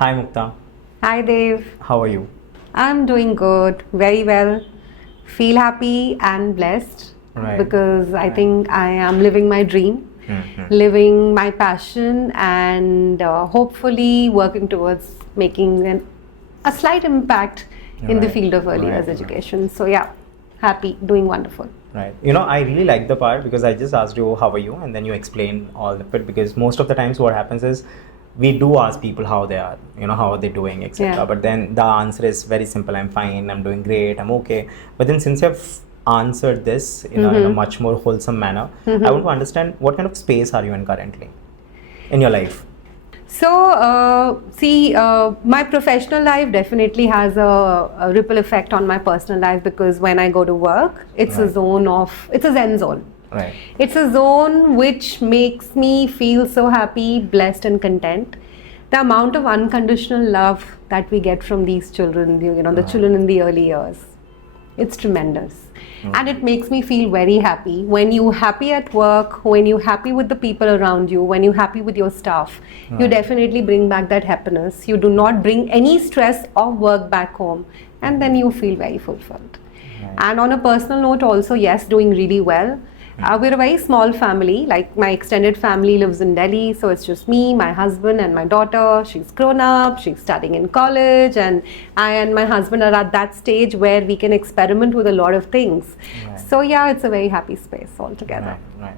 Hi Mukta, Hi Dave, how are you? I'm doing good, very well. Feel happy and blessed Right. because I think I am living my dream, Mm-hmm. living my passion, and hopefully working towards making a slight impact in the Right, field of early right, years right. education. So, yeah, happy, doing wonderful. Right. I really like the part because I just asked you how are you, and then you explain all of it. Because most of the times, what happens is we do ask people how they are, how are they doing, etc. Yeah. But then the answer is very simple: I'm fine, I'm doing great, I'm okay. But then since you've answered this, in a much more wholesome manner, I want to understand what kind of space are you in currently in your life? So, my professional life definitely has a ripple effect on my personal life because when I go to work, it's Right. it's a zen zone. Right. It's a zone which makes me feel so happy, blessed, and content. The amount of unconditional love that we get from these children, the children in the early years, it's tremendous. And it makes me feel very happy. When you're happy at work, when you're happy with the people around you, when you're happy with your staff, you definitely bring back that happiness. You do not bring any stress of work back home, and then you feel very fulfilled. And on a personal note, also, yes, doing really well. We're a very small family. Like my extended family lives in Delhi, so it's just me, my husband, and my daughter. She's grown up, she's studying in college, and I and my husband are at that stage where we can experiment with a lot of things. Right. So yeah, it's a very happy space altogether. Right.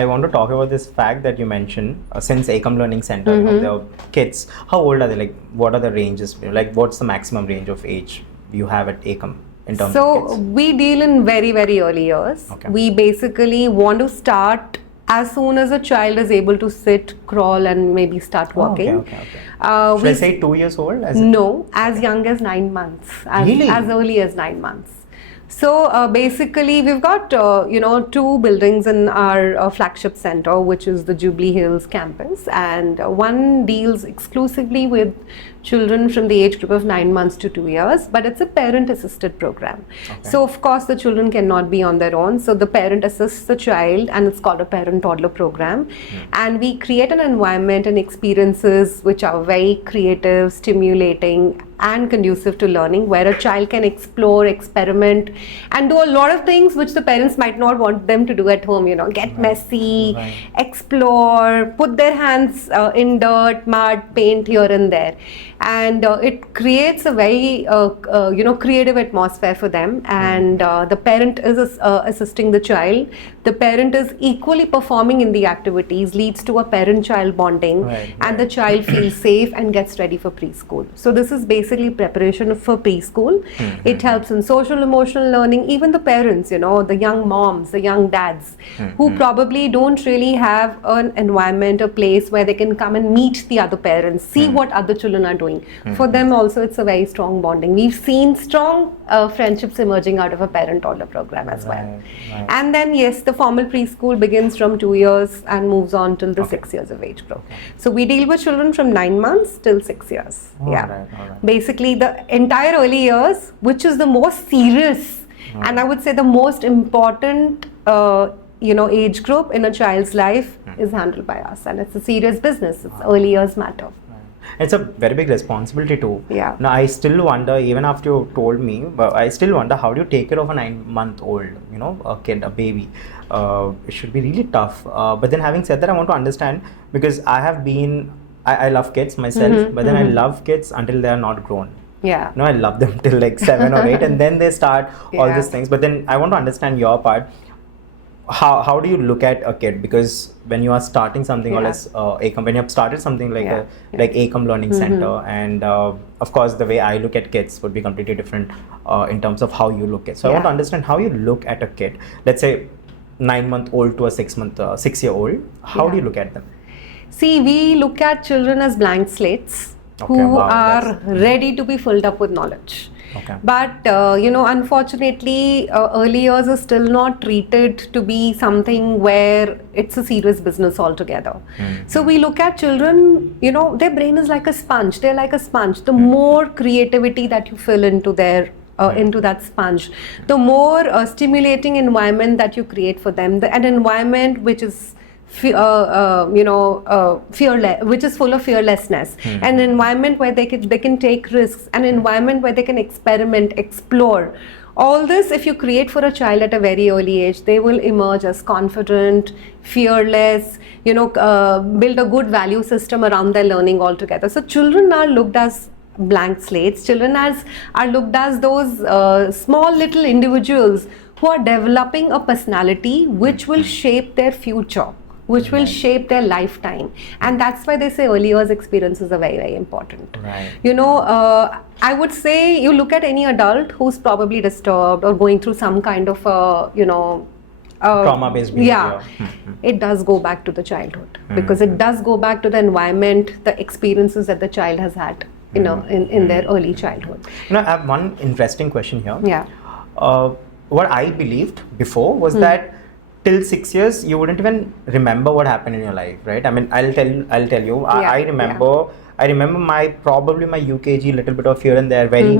I want to talk about this fact that you mentioned since Ekam Learning Center, the kids, how old are they? Like, what are the ranges? Like, what's the maximum range of age you have at Ekam in terms of So kids? we deal in very, very early years. Okay. We basically want to start as soon as a child is able to sit, crawl, and maybe start walking. Okay. Should I say 2 years old? No, as young as 9 months, Really? as early as 9 months. So basically, we've got two buildings in our flagship center, which is the Jubilee Hills campus, and one deals exclusively with children from the age group of 9 months to 2 years, but it's a parent-assisted program. Okay. So of course, the children cannot be on their own. So the parent assists the child, and it's called a parent-toddler program. And we create an environment and experiences which are very creative, stimulating, and conducive to learning, where a child can explore, experiment, and do a lot of things which the parents might not want them to do at home. Get messy, explore, put their hands in dirt, mud, paint here and there, and it creates a very creative atmosphere for them. And the parent is assisting the child. The parent is equally performing in the activities, leads to a parent-child bonding, and the child feels safe and gets ready for preschool. So this is basically preparation for preschool. It helps in social emotional learning. Even the parents, the young moms, the young dads, who probably don't really have an environment, a place where they can come and meet the other parents, see what other children are doing. For them also, it's a very strong bonding. We've seen strong friendships emerging out of a parent-toddler program as well. And then, yes, the formal preschool begins from 2 years and moves on till the 6 years of age group. So we deal with children from 9 months till 6 years. All right. Basically, the entire early years, which is the most serious and I would say the most important age group in a child's life, is handled by us, and it's a serious business. It's early years matter. It's a very big responsibility too. Yeah. Now I still wonder, even after you told me, but I still wonder, how do you take care of a 9-month-old, a kid, a baby? It should be really tough. But then having said that, I want to understand, because I love kids myself, but then I love kids until they are not grown. Yeah. I love them till like 7 or 8, and then they start all these things. But then I want to understand your part. How do you look at a kid? Because when you are starting something, or as Ekam, when you have started something like Ekam Learning Center, and of course the way I look at kids would be completely different in terms of how you look at. So I want to understand how you look at a kid. Let's say 9-month-old to a 6-year-old. How do you look at them? See, we look at children as blank slates who are ready to be filled up with knowledge. Okay. But unfortunately, early years are still not treated to be something where it's a serious business altogether. So we look at children, their brain is like a sponge. They're like a sponge. The more creativity that you fill into into that sponge, the more stimulating environment that you create for them, an environment which is which is full of fearlessness, an environment where they can take risks, an environment where they can experiment, explore. All this, if you create for a child at a very early age, they will emerge as confident, fearless, build a good value system around their learning altogether. So children are looked as blank slates. Children are looked as those small little individuals who are developing a personality which will shape their future, which will shape their lifetime. And that's why they say early years experiences are very, very important. Right. I would say you look at any adult who's probably disturbed or going through some kind of trauma-based behavior. Yeah, it does go back to the childhood, because it does go back to the environment, the experiences that the child has had in their early childhood. I have one interesting question here. Yeah. What I believed before was that till 6 years you wouldn't even remember what happened in your life, right? I mean, I'll tell you. I remember. I remember probably my UKG, little bit of here and there, very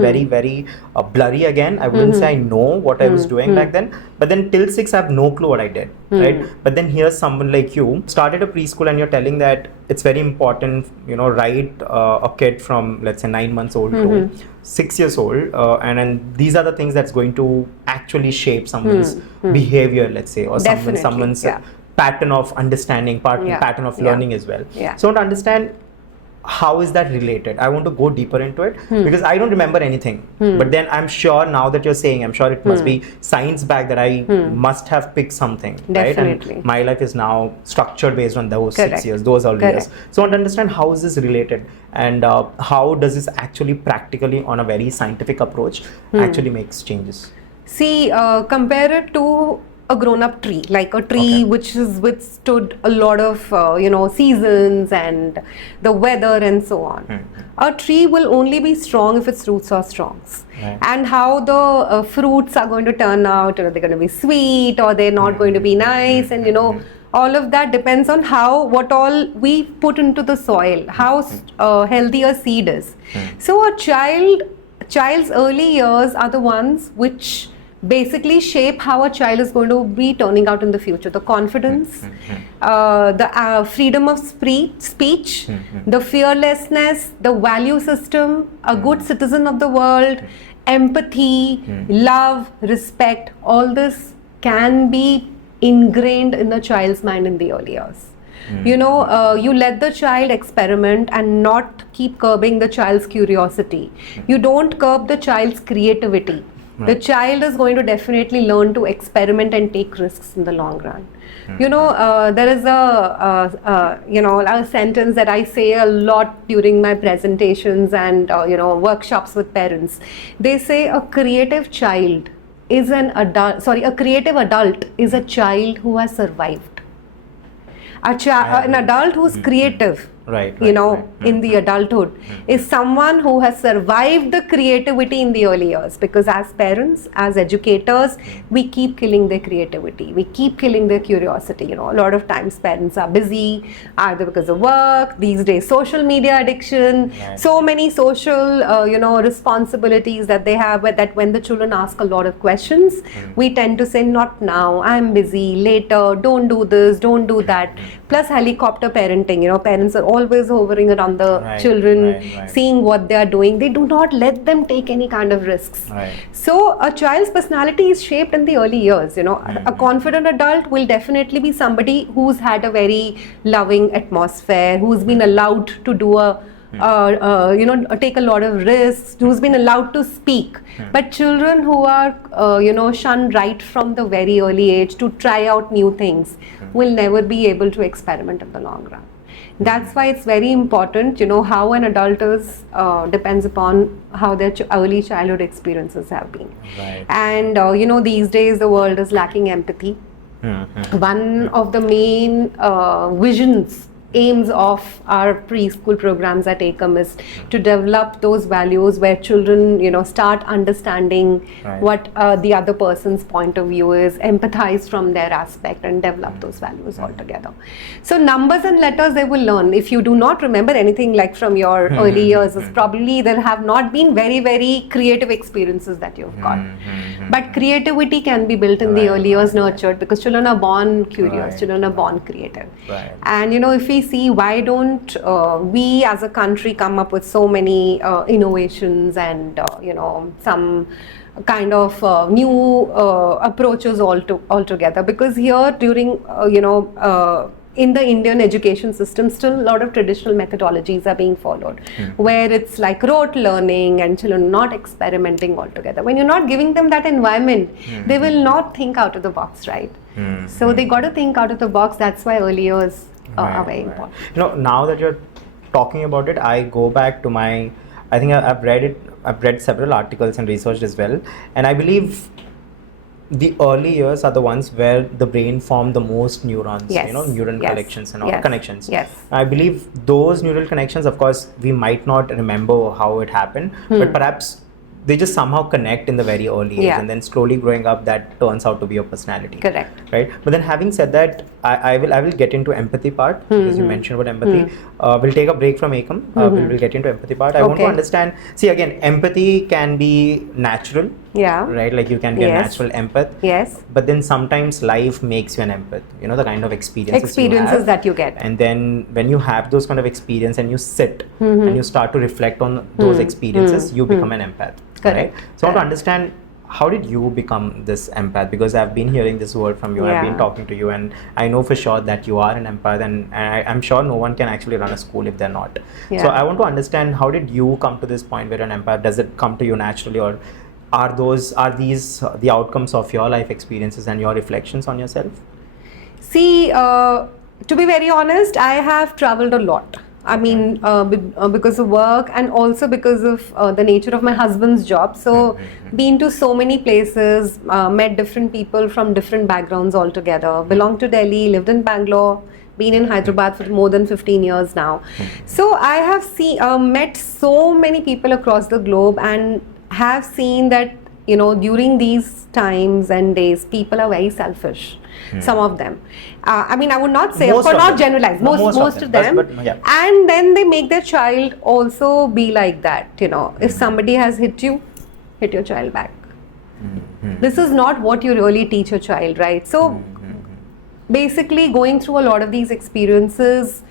blurry again. I wouldn't say I know what I was doing back then, but then till 6 I have no clue what I did, right? But then here's someone like you started a preschool and you're telling that it's very important, right, a kid from, let's say, 9 months old to 6 years old, and then these are the things that's going to actually shape someone's behavior, let's say, or someone's pattern of understanding, pattern of learning as well. So to understand, how is that related? I want to go deeper into it because I don't remember anything. But then I'm sure now that you're saying, I'm sure it must be science back that I must have picked something, Definitely. right? And my life is now structured based on those 6 years, those early years. So I want to understand, how is this related, and how does this actually practically, on a very scientific approach, actually makes changes? See, compare it to a grown-up tree, like a tree which has withstood a lot of seasons and the weather and so on. A tree will only be strong if its roots are strong. And how the fruits are going to turn out, they're going to be sweet or they're not going to be nice, and all of that depends on what all we put into the soil, how healthy a seed is. So a child's early years are the ones which basically shape how a child is going to be turning out in the future. The confidence, the freedom of speech, the fearlessness, the value system, a good citizen of the world, empathy, love, respect, all this can be ingrained in the child's mind in the early years. You let the child experiment and not keep curbing the child's curiosity. You don't curb the child's creativity. The child is going to definitely learn to experiment and take risks in the long run. There is a sentence that I say a lot during my presentations and workshops with parents. They say a creative adult is a child who has survived. An adult who's creative, in the adulthood, is someone who has survived the creativity in the early years. Because as parents, as educators, we keep killing their creativity, we keep killing their curiosity. A lot of times parents are busy, either because of work, these days social media addiction, so many social responsibilities that they have, that when the children ask a lot of questions, we tend to say, not now, I'm busy, later, don't do this, don't do that. Plus helicopter parenting, parents are always hovering around the children, seeing what they are doing. They do not let them take any kind of risks. So a child's personality is shaped in the early years. A confident adult will definitely be somebody who's had a very loving atmosphere, who's been allowed to do take a lot of risks, who's been allowed to speak. But children who are shunned right from the very early age to try out new things will never be able to experiment in the long run. That's why it's very important, how an adult is depends upon how their early childhood experiences have been. And these days the world is lacking empathy. One of the main visions aims of our preschool programs at Ekam is to develop those values where children, start understanding what the other person's point of view is, empathize from their aspect, and develop those values altogether. So numbers and letters they will learn. If you do not remember anything like from your early years, it's probably there have not been very, very creative experiences that you've got. But creativity can be built in the early years, nurtured, because children are born curious, children are born creative. And if we see, why don't we as a country come up with so many innovations and some kind of new approaches altogether? Because here during in the Indian education system, still a lot of traditional methodologies are being followed, where it's like rote learning and children not experimenting altogether. When you're not giving them that environment, they will not think out of the box, right? So they got to think out of the box. That's why early years are very important. Now that you're talking about it, I go back to I think I've read several articles and researched as well, and I believe the early years are the ones where the brain form the most neurons, neuron collections and all connections. I believe those neural connections, of course, we might not remember how it happened, but perhaps they just somehow connect in the very early age, and then slowly growing up, that turns out to be your personality. Correct. Right. But then, having said that, I will get into empathy part, because you mentioned about empathy. We'll take a break from Ekam. We'll get into empathy part. I want to understand. See, again, empathy can be natural. Right. Like you can be a natural empath. But then sometimes life makes you an empath. The kind of experiences that you get. And then when you have those kind of experience and you sit and you start to reflect on those experiences, you become an empath. Right? So I want to understand, how did you become this empath? Because I've been hearing this word from you, I've been talking to you, and I know for sure that you are an empath, and I'm sure no one can actually run a school if they're not. So I want to understand, how did you come to this point where you're an empath? Does it come to you naturally, or are these the outcomes of your life experiences and your reflections on yourself? See, to be very honest, I have traveled a lot. I mean, because of work, and also because of the nature of my husband's job. So, been to so many places, met different people from different backgrounds altogether. Belonged to Delhi, lived in Bangalore, been in Hyderabad for more than 15 years now. So, I have met so many people across the globe, and have seen that, during these times and days, people are very selfish. Some of them. I mean, I would not say, of course, not generalize, most of them. And then they make their child also be like that. If somebody has hit you, hit your child back. This is not what you really teach your child, right? So basically going through a lot of these experiences,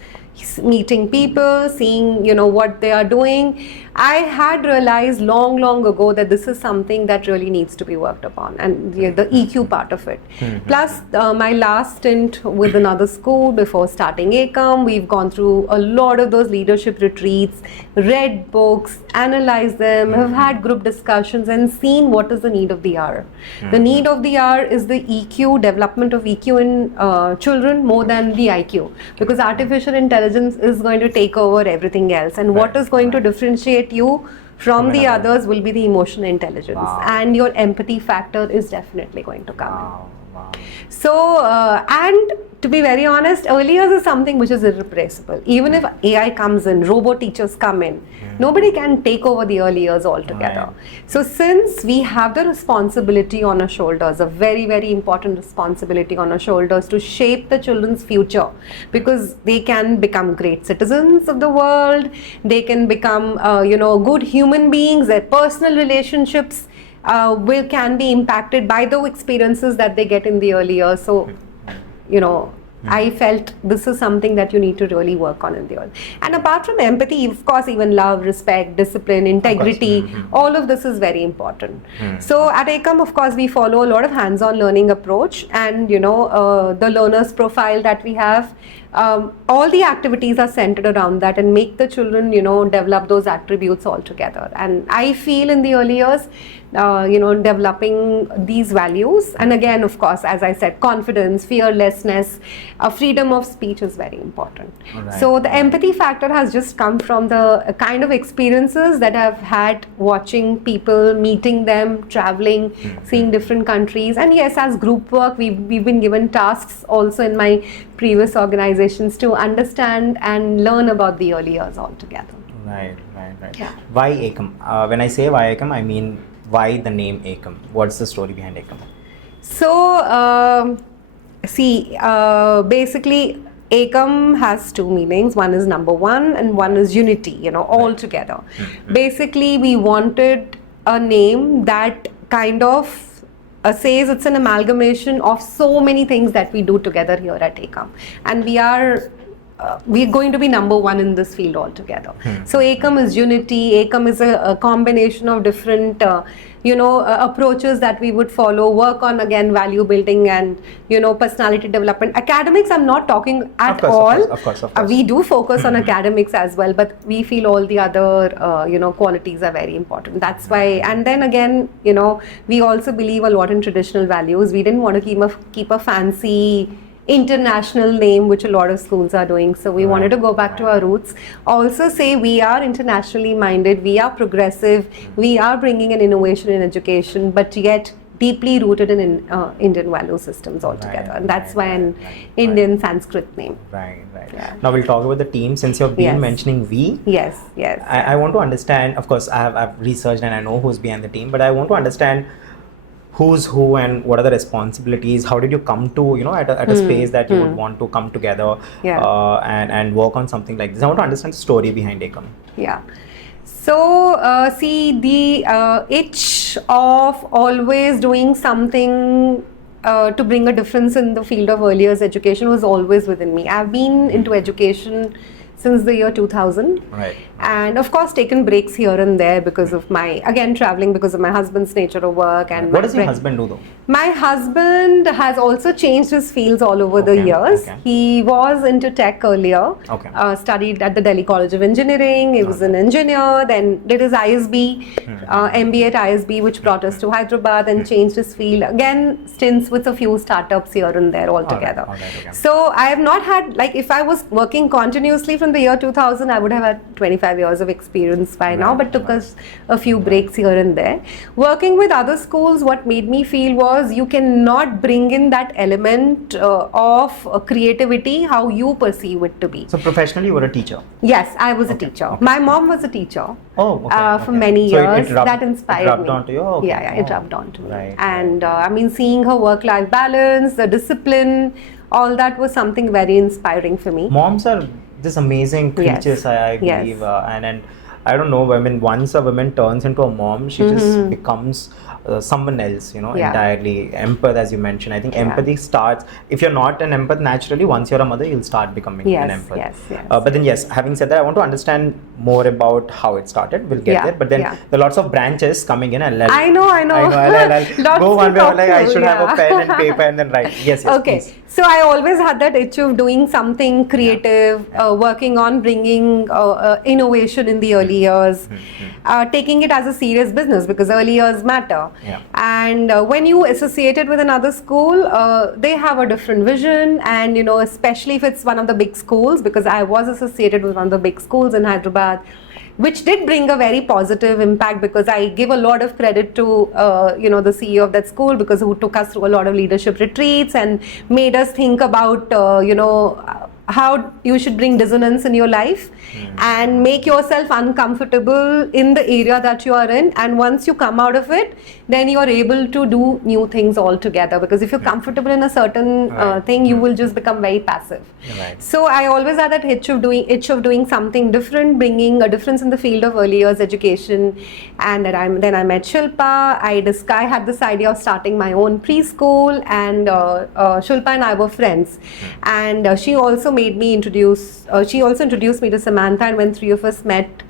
meeting people, seeing what they are doing, I had realized long ago that this is something that really needs to be worked upon, and the EQ part of it. Plus my last stint with another school before starting Ekam, we've gone through a lot of those leadership retreats, read books, analyzed them, have had group discussions, and seen what is the need of the hour. The need of the hour is the EQ, development of EQ in children more than the IQ, because artificial intelligence is going to take over everything else, and what is going to differentiate you from the others will be the emotional intelligence, and your empathy factor is definitely going to come in. So, and to be very honest, early years is something which is irreplaceable. Even if AI comes in, robot teachers come in, nobody can take over the early years altogether. So since we have the responsibility on our shoulders, a very, very important responsibility on our shoulders to shape the children's future, because they can become great citizens of the world, they can become, good human beings, their personal relationships can be impacted by the experiences that they get in the early years. So, I felt this is something that you need to really work on in the early. And apart from empathy, of course, even love, respect, discipline, integrity, all of this is very important. So at Ekam, of course, we follow a lot of hands-on learning approach, and the learner's profile that we have, all the activities are centered around that and make the children, develop those attributes altogether. And I feel in the early years, developing these values, and again, of course, as I said, confidence, fearlessness, freedom of speech is very important. So the empathy factor has just come from the kind of experiences that I've had watching people, meeting them, traveling, seeing different countries. And yes, as group work, we've been given tasks also in my previous organizations to understand and learn about the early years altogether. Right. Yeah. Why Ekam? When I say why Ekam, I mean why the name Ekam? What's the story behind Ekam? So, basically, Ekam has two meanings. One is number one, and one is unity, all together. Basically, we wanted a name that kind of says it's an amalgamation of so many things that we do together here at Ekam. And we're going to be number one in this field altogether. So Ekam is unity. Ekam is a combination of different approaches that we would follow, work on again value building and personality development. Academics I'm not talking at all. Of course. We do focus on academics as well, but we feel all the other qualities are very important. That's why. And then again, we also believe a lot in traditional values. We didn't want to keep a fancy international name, which a lot of schools are doing. So we wanted to go back to our roots. Also say we are internationally minded, we are progressive, we are bringing an innovation in education, but yet deeply rooted in Indian value systems altogether. And that's why an Indian Sanskrit name. Right. Yeah. Now we'll talk about the team, since you've been mentioning we. Yes. I want to understand, of course, I've researched and I know who's behind the team, but I want to understand who's who and what are the responsibilities. How did you come to at a space that you would want to come together and work on something like this? I want to understand the story behind Ekam. Yeah. So the itch of always doing something to bring a difference in the field of early years education was always within me. I've been into education since the year 2000. Right. And of course taken breaks here and there because of traveling because of my husband's nature of work. And what does your husband do though? My husband has also changed his fields all over the years. He was into tech earlier, studied at the Delhi College of Engineering. He was an engineer, then did his ISB, MBA at ISB, which brought us to Hyderabad, and changed his field. Again, stints with a few startups here and there altogether. So I have not had, if I was working continuously from the year 2000, I would have had 25 years of experience by now, but took us a few breaks here and there. Working with other schools, what made me feel was you cannot bring in that element of creativity how you perceive it to be. So professionally you were a teacher? Yes, I was a teacher. My mom was a teacher for many so years. That it inspired rubbed me. onto you? Yeah, it rubbed onto me. And seeing her work-life balance, the discipline, all that was something very inspiring for me. Moms are this amazing creatures, I believe, and I don't know, once a woman turns into a mom, she just becomes someone else, entirely. Empath, as you mentioned. I think empathy starts, if you're not an empath naturally, once you're a mother, you'll start becoming an empath. Yes. But then having said that, I want to understand more about how it started. We'll get there, but then there are lots of branches coming in, and I know. I'll go one way, I should have a pen and paper and then write. Yes, okay. Please. So I always had that itch of doing something creative, working on bringing innovation in the early years, taking it as a serious business because early years matter. And when you associate it with another school, they have a different vision, and especially if it's one of the big schools, because I was associated with one of the big schools in Hyderabad, which did bring a very positive impact, because I give a lot of credit to the CEO of that school, because who took us through a lot of leadership retreats and made us think about how you should bring dissonance in your life and make yourself uncomfortable in the area that you are in, and once you come out of it, then you are able to do new things altogether, because if you're comfortable in a certain thing, you will just become very passive. So I always had that itch of doing something different, bringing a difference in the field of early years education. And then I met Shilpa. I had this idea of starting my own preschool, and Shilpa and I were friends, and she also introduced me to Samantha, and when three of us met,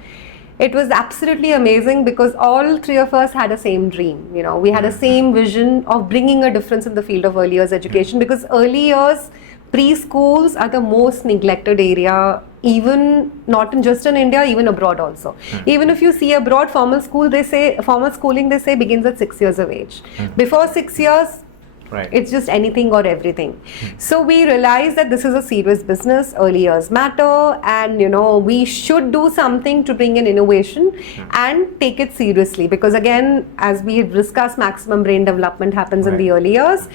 it was absolutely amazing, because all three of us had the same dream. We had the same vision of bringing a difference in the field of early years education, because early years preschools are the most neglected area, even not just in India, even abroad also. Even if you see abroad, formal schooling they say begins at 6 years of age. Before 6 years, Right. It's just anything or everything. So we realized that this is a serious business, early years matter, and we should do something to bring in innovation and take it seriously, because again, as we discussed, maximum brain development happens in the early years.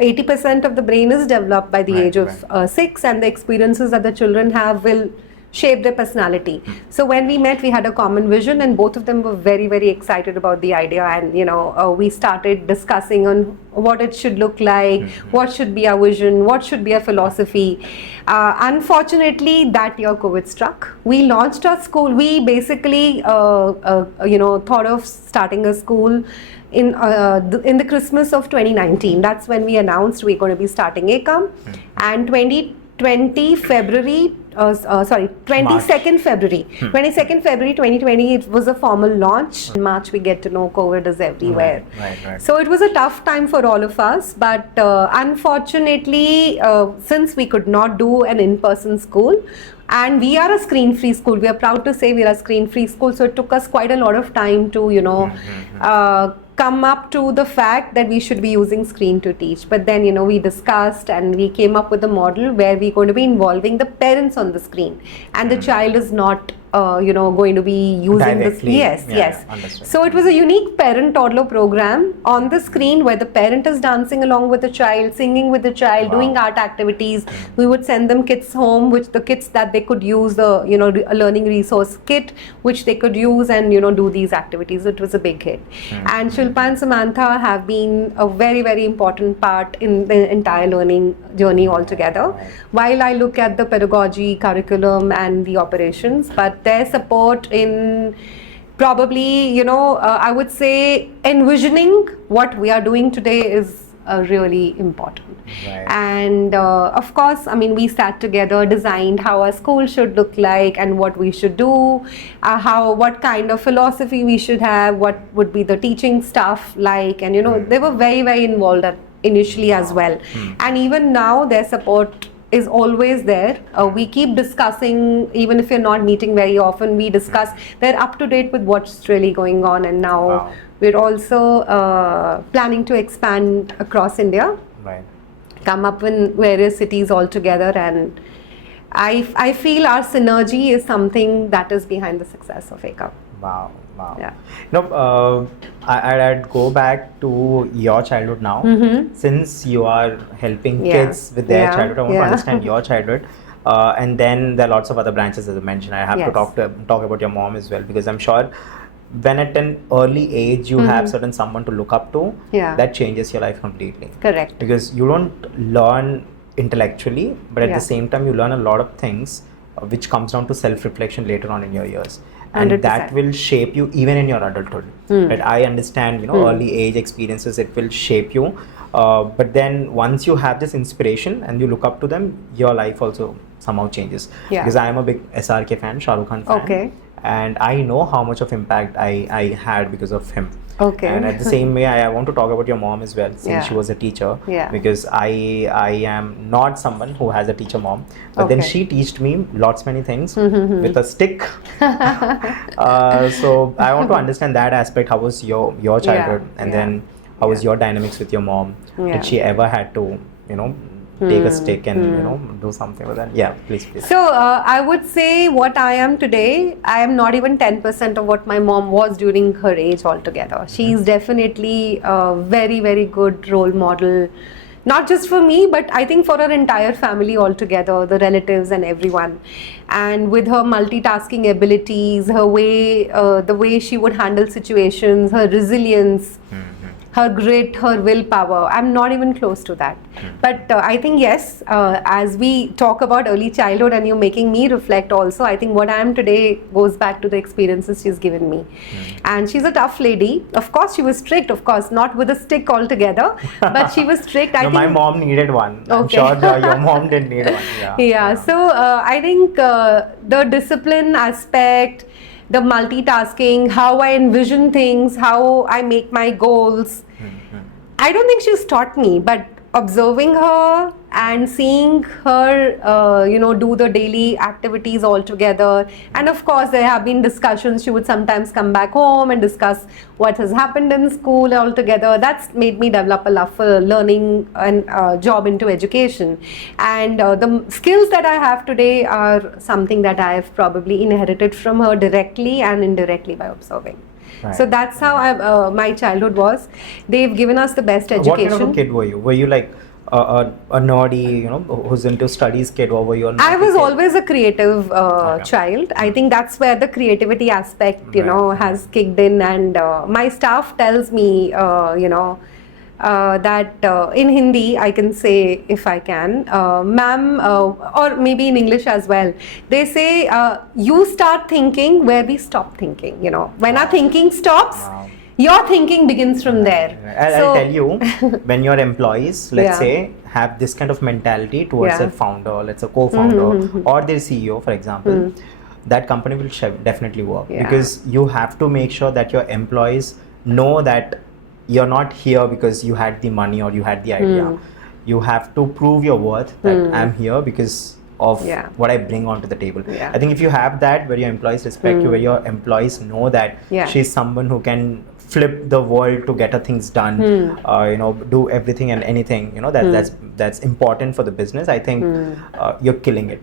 80% of the brain is developed by the age of 6, and the experiences that the children have will shape their personality. So when we met, we had a common vision, and both of them were very, very excited about the idea. And we started discussing on what it should look like, what should be our vision, what should be our philosophy. Unfortunately, that year COVID struck. We launched our school. We basically thought of starting a school in the Christmas of 2019. That's when we announced we're going to be starting Ekam. And 22nd February 2020, it was a formal launch. In March, we get to know COVID is everywhere. Right. So it was a tough time for all of us, but unfortunately, since we could not do an in-person school, and we are a screen-free school, we are proud to say we are a screen-free school, so it took us quite a lot of time to come up to the fact that we should be using screen to teach. But then we discussed and we came up with a model where we're going to be involving the parents on the screen, and the child is not going to be using this. Yes. Understood. So it was a unique parent-toddler program on the screen where the parent is dancing along with the child, singing with the child, doing art activities. We would send them kits home, which the kits that they could use, a learning resource kit, which they could use and do these activities. It was a big hit. And Shilpa and Samantha have been a very, very important part in the entire learning journey altogether. While I look at the pedagogy, curriculum and the operations, but their support in probably, I would say envisioning what we are doing today is really important. And of course, we sat together, designed how our school should look like and what we should do, what kind of philosophy we should have, what would be the teaching staff like, and they were very, very involved initially as well. And even now their support is always there. We keep discussing, even if you're not meeting very often, we discuss. They're up to date with what's really going on, and now we're also planning to expand across India, come up in various cities altogether, and I feel our synergy is something that is behind the success of Ekam. Wow. Yeah. I'd go back to your childhood now. Since you are helping kids with their childhood, I want to understand your childhood. And then there are lots of other branches, as I mentioned. I have to talk about your mom as well, because I'm sure when at an early age you have someone to look up to, that changes your life completely. Correct. Because you don't learn intellectually, but at the same time you learn a lot of things which comes down to self-reflection later on in your years. And 100%. that will shape you even in your adulthood. Right? I understand, early age experiences, it will shape you. But then once you have this inspiration and you look up to them, your life also somehow changes. Because I am a big SRK fan, Shah Rukh Khan fan. And I know how much of impact I had because of him. And at the same way, I want to talk about your mom as well, since she was a teacher. Because I am not someone who has a teacher mom, but then she taught me many things with a stick. So I want to understand that aspect. How was your childhood, and then how was your dynamics with your mom? Did she ever had to take a stick and do something with that? Yeah, please. So I would say what I am today, I am not even 10% of what my mom was during her age altogether. She is definitely a very, very good role model, not just for me, but I think for her entire family altogether, the relatives and everyone. And with her multitasking abilities, her way, the way she would handle situations, her resilience, her grit, her willpower, I'm not even close to that. But I think yes, as we talk about early childhood and you're making me reflect also, I think what I am today goes back to the experiences she's given me. And she's a tough lady. Of course she was strict, of course, not with a stick altogether, but she was strict. I think my mom needed one. I'm sure your mom didn't need one. So I think the discipline aspect, the multitasking, how I envision things, how I make my goals. I don't think she's taught me, but observing her and seeing her, do the daily activities all together. And of course, there have been discussions. She would sometimes come back home and discuss what has happened in school all together. That's made me develop a love for learning and job into education. And the skills that I have today are something that I have probably inherited from her directly and indirectly by observing. Right. So that's how my childhood was. They've given us the best education. What kind of a kid were you? Were you like a nerdy, who's into studies kid, or were you? I was always a creative child. I think that's where the creativity aspect, has kicked in. And my staff tells me, that in Hindi, I can say, if I can, ma'am, or maybe in English as well, they say, you start thinking where we stop thinking. When our thinking stops, your thinking begins from there. I'll tell you, when your employees, let's say, have this kind of mentality towards their founder, let's say co-founder, or their CEO, for example, that company will definitely work, because you have to make sure that your employees know that you're not here because you had the money or you had the idea. You have to prove your worth that I'm here because of what I bring onto the table. I think if you have that, where your employees respect you, where your employees know that she's someone who can flip the world to get her things done, do everything and anything, that's important for the business. I think you're killing it.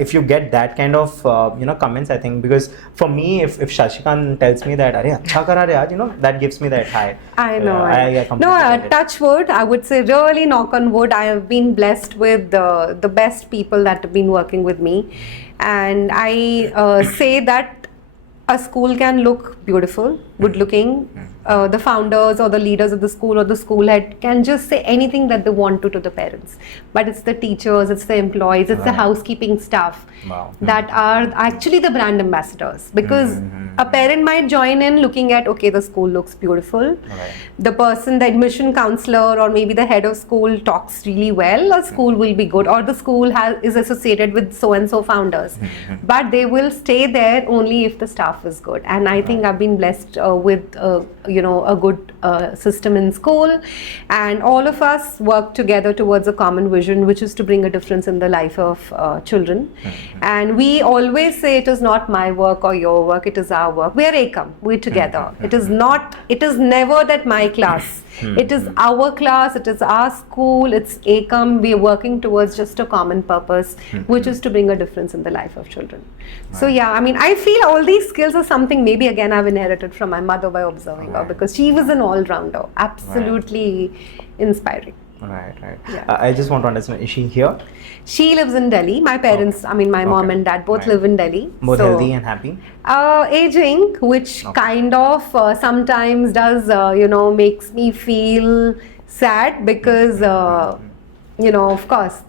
If you get that kind of comments, I think, because for me, if Shashikant tells me that "Arey acha kara re aaj," that gives me that high. I know. I completely touch wood. I would say, really knock on wood. I have been blessed with the best people that have been working with me, and I say that a school can look beautiful, good looking. The founders or the leaders of the school or the school head can just say anything that they want to the parents. But it's the teachers, it's the employees, it's the housekeeping staff that are actually the brand ambassadors. Because a parent might join in looking at, okay, the school looks beautiful. The person, the admission counselor or maybe the head of school talks really well, a school will be good. Or the school is associated with so-and-so founders. But they will stay there only if the staff is good. And I think I've been blessed with a good system in school, and all of us work together towards a common vision, which is to bring a difference in the life of children. And we always say, it is not my work or your work, it is our work. We are Ekam, we're together. It is never that my class. It is our class, it is our school, it's Ekam. We are working towards just a common purpose, which is to bring a difference in the life of children. So I feel all these skills are something maybe again I've inherited from my mother by observing her, because she was an all-rounder, absolutely inspiring. Right. I just want to understand, is she here? She lives in Delhi. My parents, my mom and dad both live in Delhi. Both healthy and happy? Aging, which kind of sometimes does, makes me feel sad, because, of course,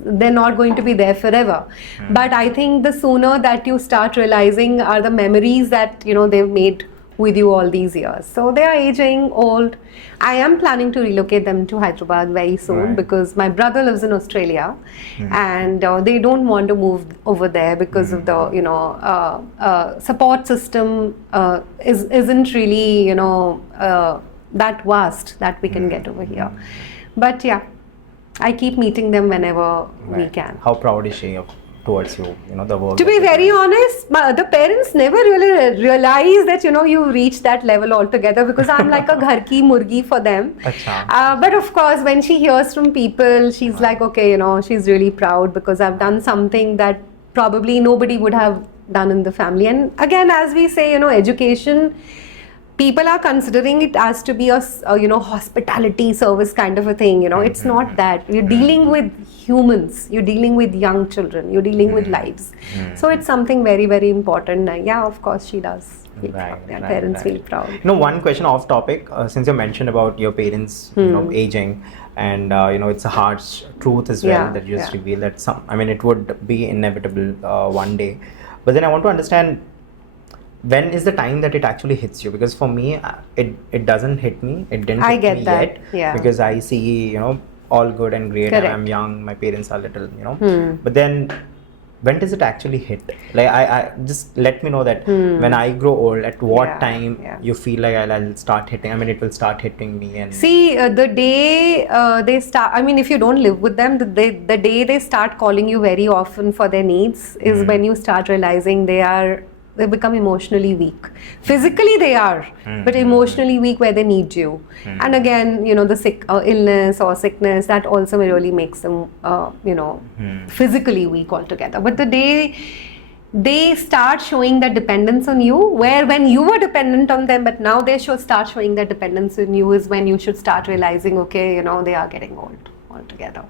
they're not going to be there forever. But I think the sooner that you start realizing are the memories that, they've made with you all these years. So they are aging, old. I am planning to relocate them to Hyderabad very soon, because my brother lives in Australia, and they don't want to move over there because of the support system isn't really that vast that we can get over here. But I keep meeting them whenever we can. How proud is she towards you, the work? To be very honest, the parents never really realize that, you reach that level altogether, because I'm like a ghar ki murgi for them. But of course, when she hears from people, she's like, okay, she's really proud, because I've done something that probably nobody would have done in the family. And again, as we say, education, people are considering it as to be a hospitality service kind of a thing. It's not that. You're dealing with humans, you're dealing with young children, you're dealing with lives. So it's something very, very important. Of course she does. Parents feel proud. One question off topic, since you mentioned about your parents aging, and it's a harsh truth as well that you just revealed that it would be inevitable one day. But then I want to understand, when is the time that it actually hits you? Because for me, it doesn't hit me. It didn't hit me yet. Because I see, all good and great. And I'm young. My parents are little, But then, when does it actually hit? Like, I just let me know that when I grow old, at what time you feel like I'll start hitting, I mean, it will start hitting me. And see, the day they start, I mean, if you don't live with them, the day they start calling you very often for their needs is when you start realizing they become emotionally weak. Physically they are, but emotionally weak where they need you. And again, you know, the illness or sickness, that also really makes them, you know, physically weak altogether. But the day they start showing that dependence on you, where when you were dependent on them, but now they should start showing that dependence on you, is when you should start realizing, okay, you know, they are getting old altogether.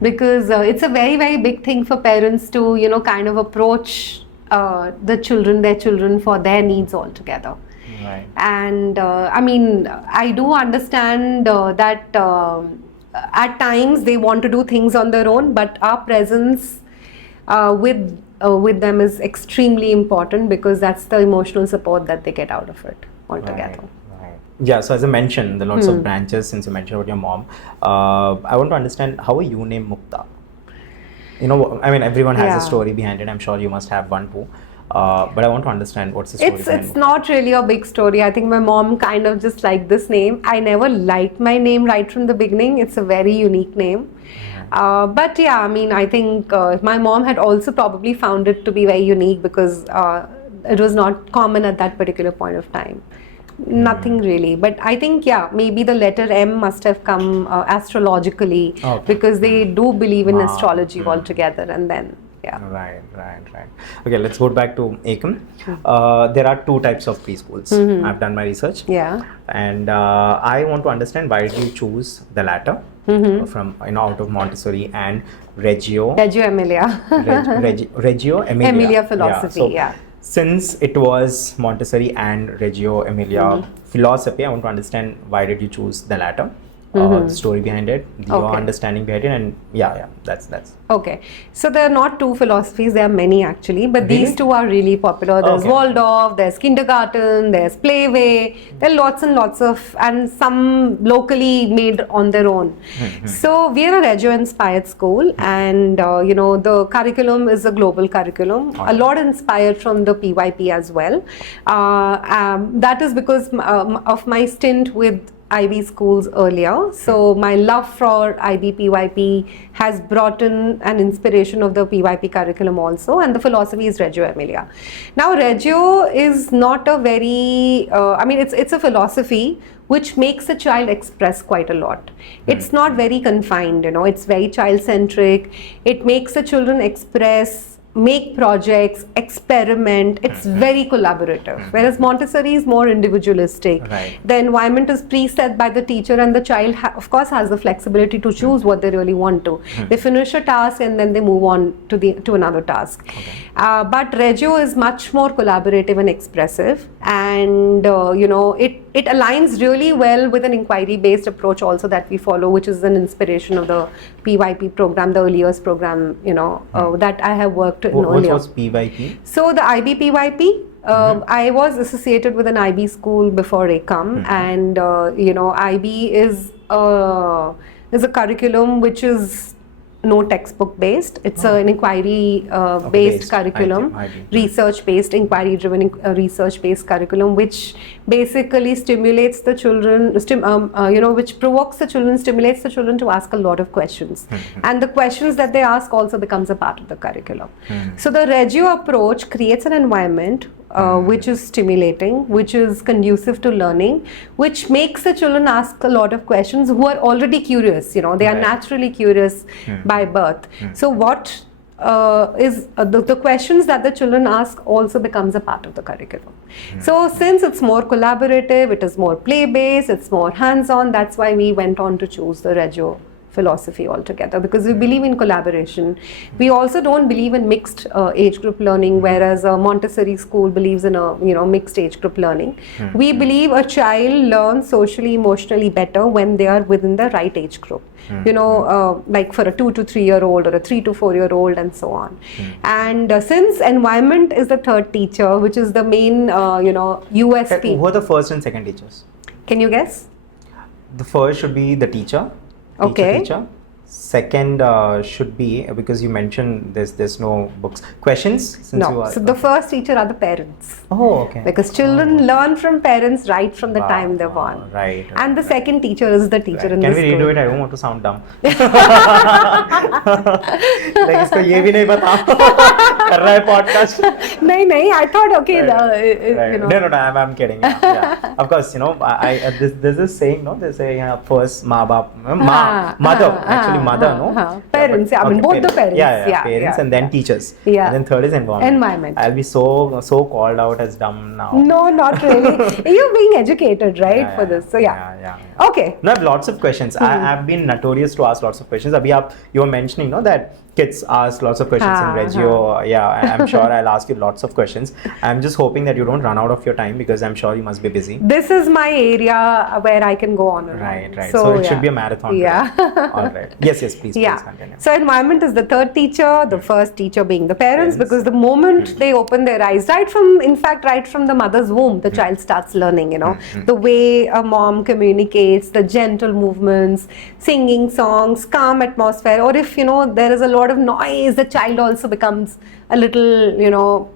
Because it's a very, very big thing for parents to, you know, kind of approach their children for their needs altogether. Right. And I mean, I do understand that at times they want to do things on their own, but our presence with them is extremely important, because that's the emotional support that they get out of it altogether. Right. Yeah, so as I mentioned, there are lots of branches. Since you mentioned about your mom, I want to understand, how are you named Mukta? You know, I mean, everyone has a story behind it. I'm sure you must have one too. But I want to understand, what's the story behind It's not really a big story. I think my mom kind of just liked this name. I never liked my name right from the beginning. It's a very unique name. But yeah, I mean, I think my mom had also probably found it to be very unique, because it was not common at that particular point of time. Nothing really, but I think, yeah, maybe the letter M must have come astrologically, because they do believe in astrology altogether. And then Right. Okay, let's go back to Ekam. There are two types of preschools. I've done my research. Yeah. And I want to understand, why did you choose the latter from, you know, out of Montessori and Reggio Emilia. Reggio Emilia. Emilia philosophy, Since it was Montessori and Reggio Emilia philosophy, I want to understand, why did you choose the latter? The story behind it, your understanding behind it, and that's okay. So there are not two philosophies, there are many actually, but these two are really popular. There's Waldorf, there's kindergarten, there's Playway, there are lots and lots of, and some locally made on their own. So we are a Reggio inspired school, and you know, the curriculum is a global curriculum, a lot inspired from the PYP as well. That is because of my stint with IB schools earlier. So my love for IB PYP has brought in an inspiration of the PYP curriculum also, and the philosophy is Reggio Emilia. Now Reggio is not a very, I mean, it's a philosophy which makes a child express quite a lot. It's not very confined, you know, it's very child-centric. It makes the children express, make projects, experiment. It's very collaborative. Whereas Montessori is more individualistic. The environment is preset by the teacher, and the child of course has the flexibility to choose what they really want to. They finish a task and then they move on to another task. But Reggio is much more collaborative and expressive, and you know, it aligns really well with an inquiry-based approach also that we follow, which is an inspiration of the PYP program, the earliest program, you know, that I have worked in earlier. What was PYP? So the IB PYP, I was associated with an IB school before Ekam, and you know, IB is a curriculum which is no textbook based. It's an inquiry based curriculum, research based, inquiry driven research based curriculum, which basically stimulates the children, you know, which provokes the children, stimulates the children to ask a lot of questions, and the questions that they ask also becomes a part of the curriculum. So the Reggio approach creates an environment which is stimulating, which is conducive to learning, which makes the children ask a lot of questions, who are already curious, you know, they are naturally curious by birth. So what is the questions that the children ask also becomes a part of the curriculum. So since it's more collaborative, it is more play-based, it's more hands-on, that's why we went on to choose the Reggio philosophy altogether, because we believe in collaboration. We also don't believe in mixed age group learning, whereas a Montessori school believes in a, you know, mixed age group learning. We believe a child learns socially, emotionally better when they are within the right age group. You know, like for a 2 to 3 year old or a 3 to 4 year old and so on. And since environment is the third teacher, which is the main, you know, USP. Who are the first and second teachers? Can you guess? The first should be the teacher. Okay. Teacher. Second should be, because you mentioned there's no books. Questions? Since you No. are, So the first teacher are the parents. Oh, okay. Because children learn from parents right from the Wow, time they're wow, born. right, And the right. second teacher is the teacher in Can the we school. redo it? I don't want to sound dumb. Like इसको ये भी नहीं पता कर रहा है podcast. नहीं, I thought, okay, Right. you know. No, I'm kidding. Yeah. Of course, you know, there's this saying, no, they say first mother, no? Parents, I mean, both the parents. Yeah, parents and then teachers. Yeah. And then third is environment. Environment. I'll be so called out as dumb now. No, not really. You're being educated, right, Yeah, for yeah, this. So yeah. yeah. Okay. No, I have lots of questions. I've been notorious to ask lots of questions. Abhi you were mentioning, no, that kids ask lots of questions in Reggio. Yeah, I'm sure I'll ask you lots of questions. I'm just hoping that you don't run out of your time, because I'm sure you must be busy. This is my area where I can go on and Right. on. So it should be a marathon. Yeah. Right? All right. Yes, please continue. So environment is the third teacher, the first teacher being the parents, because the moment they open their eyes, right from the mother's womb, the child starts learning, you know, the way a mom communicates, the gentle movements, singing songs, calm atmosphere, or if, you know, there is a lot of noise, the child also becomes a little, you know,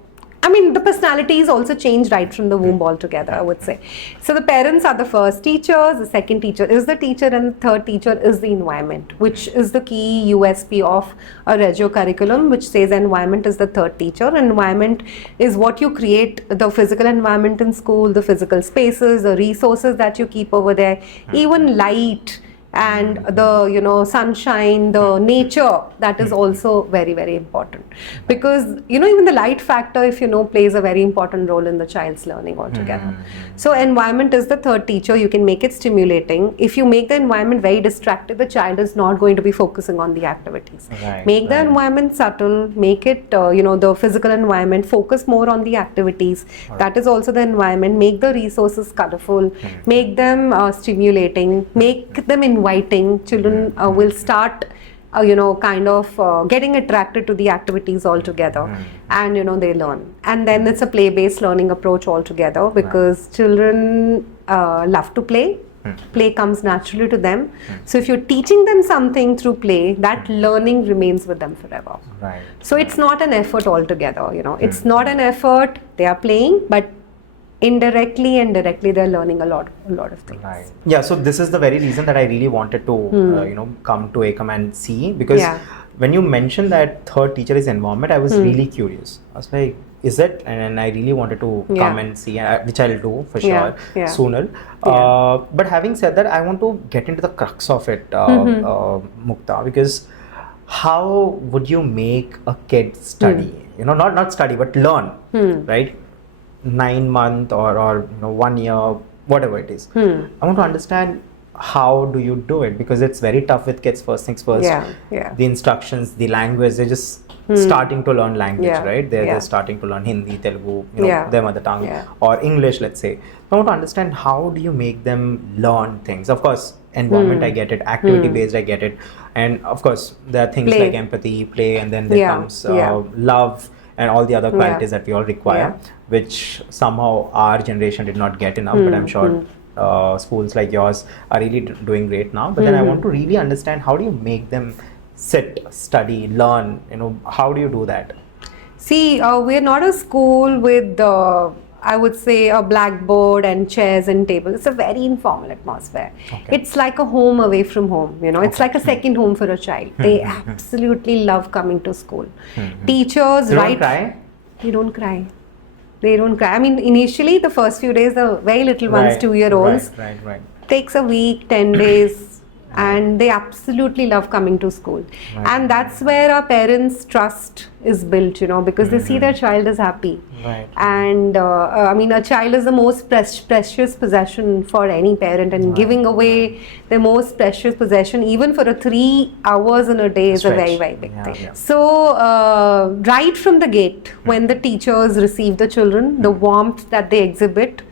I mean, the personalities also change right from the womb altogether, I would say. So the parents are the first teachers, the second teacher is the teacher, and the third teacher is the environment, which is the key USP of a Reggio curriculum, which says environment is the third teacher. Environment is what you create, the physical environment in school, the physical spaces, the resources that you keep over there, even light, and the, you know, sunshine, the nature, that is also very, very important, because, you know, even the light factor, if you know, plays a very important role in the child's learning altogether. So environment is the third teacher. You can make it stimulating. If you make the environment very distracted, the child is not going to be focusing on the activities. Make the environment subtle, make it, you know, the physical environment, focus more on the activities. That is also the environment. Make the resources colorful, make them stimulating, make them inviting. Children will start you know, kind of getting attracted to the activities altogether, and, you know, they learn. And then it's a play-based learning approach altogether, because children love to play. Play comes naturally to them. So if you're teaching them something through play, that learning remains with them forever. So it's not an effort altogether, you know, it's not an effort. They are playing, but indirectly and directly they're learning a lot of things. Yeah, so this is the very reason that I really wanted to you know, come to Ekam and see, because when you mentioned that third teacher is environment, I was really curious. I was like, is it? And I really wanted to come and see, which I'll do for sure sooner. But having said that, I want to get into the crux of it, Mukta, because how would you make a kid study? You know, not study, but learn, right? 9 months or you know, 1 year, whatever it is. I want to understand, how do you do it? Because it's very tough with kids. First things first, the instructions, the language, they're just starting to learn language, right? They're starting to learn Hindi, Telugu, you know, their mother tongue, or English, let's say. I want to understand, how do you make them learn things? Of course, environment, I get it. Activity based, I get it. And of course, there are things like empathy, play, and then there comes love, and all the other qualities that we all require, which somehow our generation did not get enough, but I'm sure schools like yours are really doing great now. But then I want to really understand, how do you make them sit, study, learn? You know, how do you do that? See, we're not a school with I would say a blackboard and chairs and tables. It's a very informal atmosphere. It's like a home away from home, you know. It's like a second home for a child. They absolutely love coming to school. Teachers, They don't cry? They don't cry. They don't cry. I mean, initially the first few days, the very little ones, 2-year-olds, takes a week, 10 days, and they absolutely love coming to school. And that's where our parents' trust is built, you know, because they see their child is happy. And I mean, a child is the most precious possession for any parent, and giving away the most precious possession, even for 3 hours in a day, is a very, very big thing. So right from the gate, when the teachers receive the children, the warmth that they exhibit,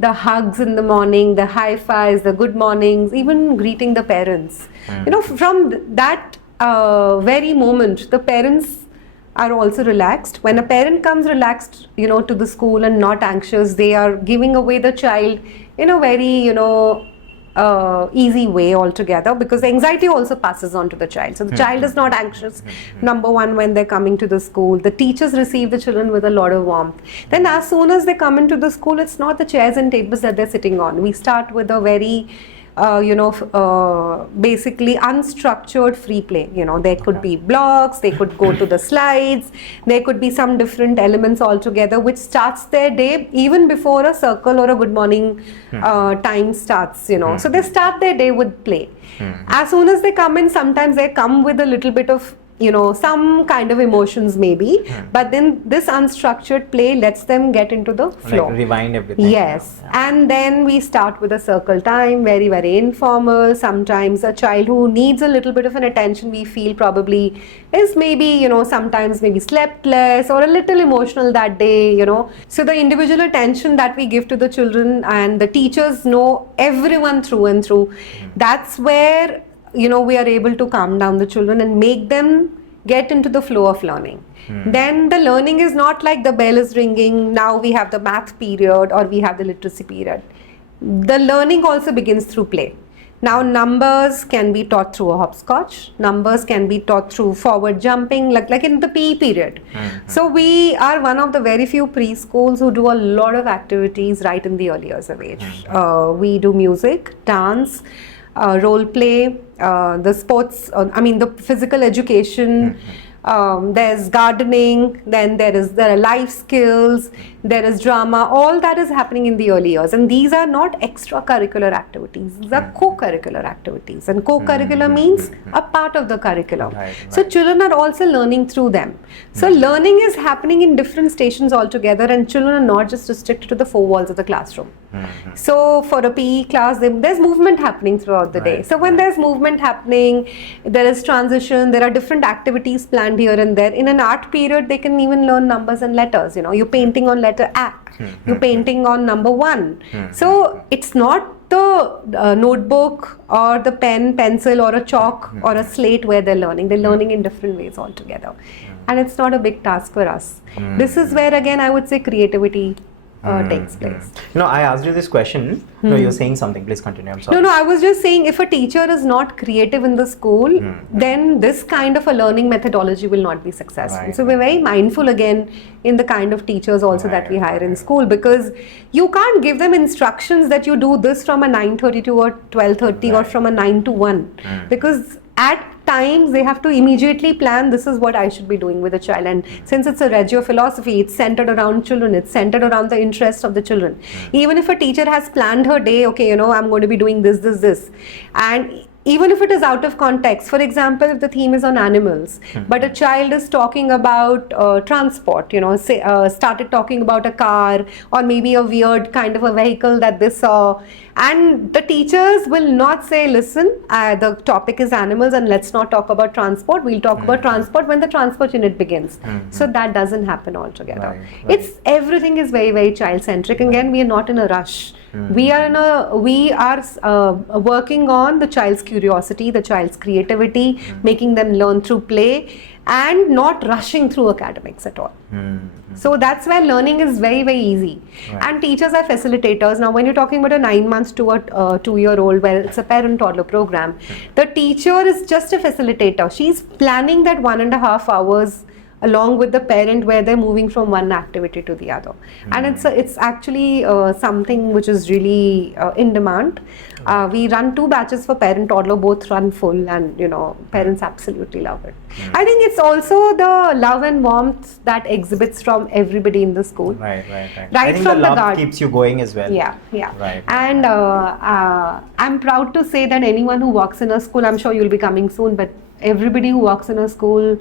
the hugs in the morning, the high fives, the good mornings, even greeting the parents. You know, from that very moment, the parents are also relaxed. When a parent comes relaxed, you know, to the school and not anxious, they are giving away the child in a very, you know, easy way altogether, because anxiety also passes on to the child. So the child is not anxious, number one, when they're coming to the school. The teachers receive the children with a lot of warmth. Then as soon as they come into the school, it's not the chairs and tables that they're sitting on. We start with a very basically unstructured free play. There could be blocks, they could go to the slides, there could be some different elements altogether, which starts their day even before a circle or a good morning time starts. So they start their day with play. As soon as they come in, sometimes they come with a little bit of some kind of emotions maybe, but then this unstructured play lets them get into the flow. Like rewind everything. Yes. And then we start with a circle time, very, very informal. Sometimes a child who needs a little bit of an attention, we feel probably is maybe, sometimes maybe slept less or a little emotional that day, So the individual attention that we give to the children, and the teachers know everyone through and through. That's where we are able to calm down the children and make them get into the flow of learning. Then the learning is not like the bell is ringing, now we have the math period or we have the literacy period. The learning also begins through play. Now numbers can be taught through a hopscotch, numbers can be taught through forward jumping, like in the PE period. So we are one of the very few preschools who do a lot of activities right in the early years of age. We do music, dance, role play, the sports, the physical education, there's gardening, then there are life skills, there is drama, all that is happening in the early years. And these are not extracurricular activities, these are co-curricular activities. And co-curricular means a part of the curriculum. So children are also learning through them. So learning is happening in different stations altogether, and children are not just restricted to the four walls of the classroom. So for a PE class, there's movement happening throughout the day. So when there's movement happening, there is transition, there are different activities planned here and there. In an art period, they can even learn numbers and letters. You're painting on letter A, you're painting on number 1. So it's not the notebook or the pen, pencil or a chalk or a slate where they're learning in different ways altogether. And it's not a big task for us. This is where again I would say creativity takes place. I asked you this question. No, you're saying something. Please continue. I'm sorry. No, I was just saying, if a teacher is not creative in the school, then this kind of a learning methodology will not be successful. So we're very mindful again in the kind of teachers also that we hire in school, because you can't give them instructions that you do this from a 9:30 to a 12:30 or from a 9 to 1, because at times they have to immediately plan, this is what I should be doing with a child. And since it's a Reggio philosophy, it's centered around children, it's centered around the interests of the children. Even if a teacher has planned her day, okay, I'm going to be doing this, and even if it is out of context, for example, if the theme is on animals, but a child is talking about transport, started talking about a car or maybe a weird kind of a vehicle that they saw, and the teachers will not say, listen, the topic is animals and let's not talk about transport, we'll talk about transport when the transport unit begins. So that doesn't happen altogether. Everything is very, very child-centric. Again, we are not in a rush. We are working on the child's curiosity, the child's creativity, making them learn through play and not rushing through academics at all. So that's where learning is very, very easy. And teachers are facilitators. Now when you're talking about a 9 months to a 2-year-old, where it's a parent-toddler program, the teacher is just a facilitator. She's planning that 1.5 hours along with the parent, where they're moving from one activity to the other. And it's actually something which is really in demand. We run 2 batches for parent toddler, both run full, and parents absolutely love it. I think it's also the love and warmth that exhibits from everybody in the school. Right I think from the love keeps you going as well. Yeah. And I'm proud to say that anyone who walks in a school, I'm sure you'll be coming soon, but everybody who walks in a school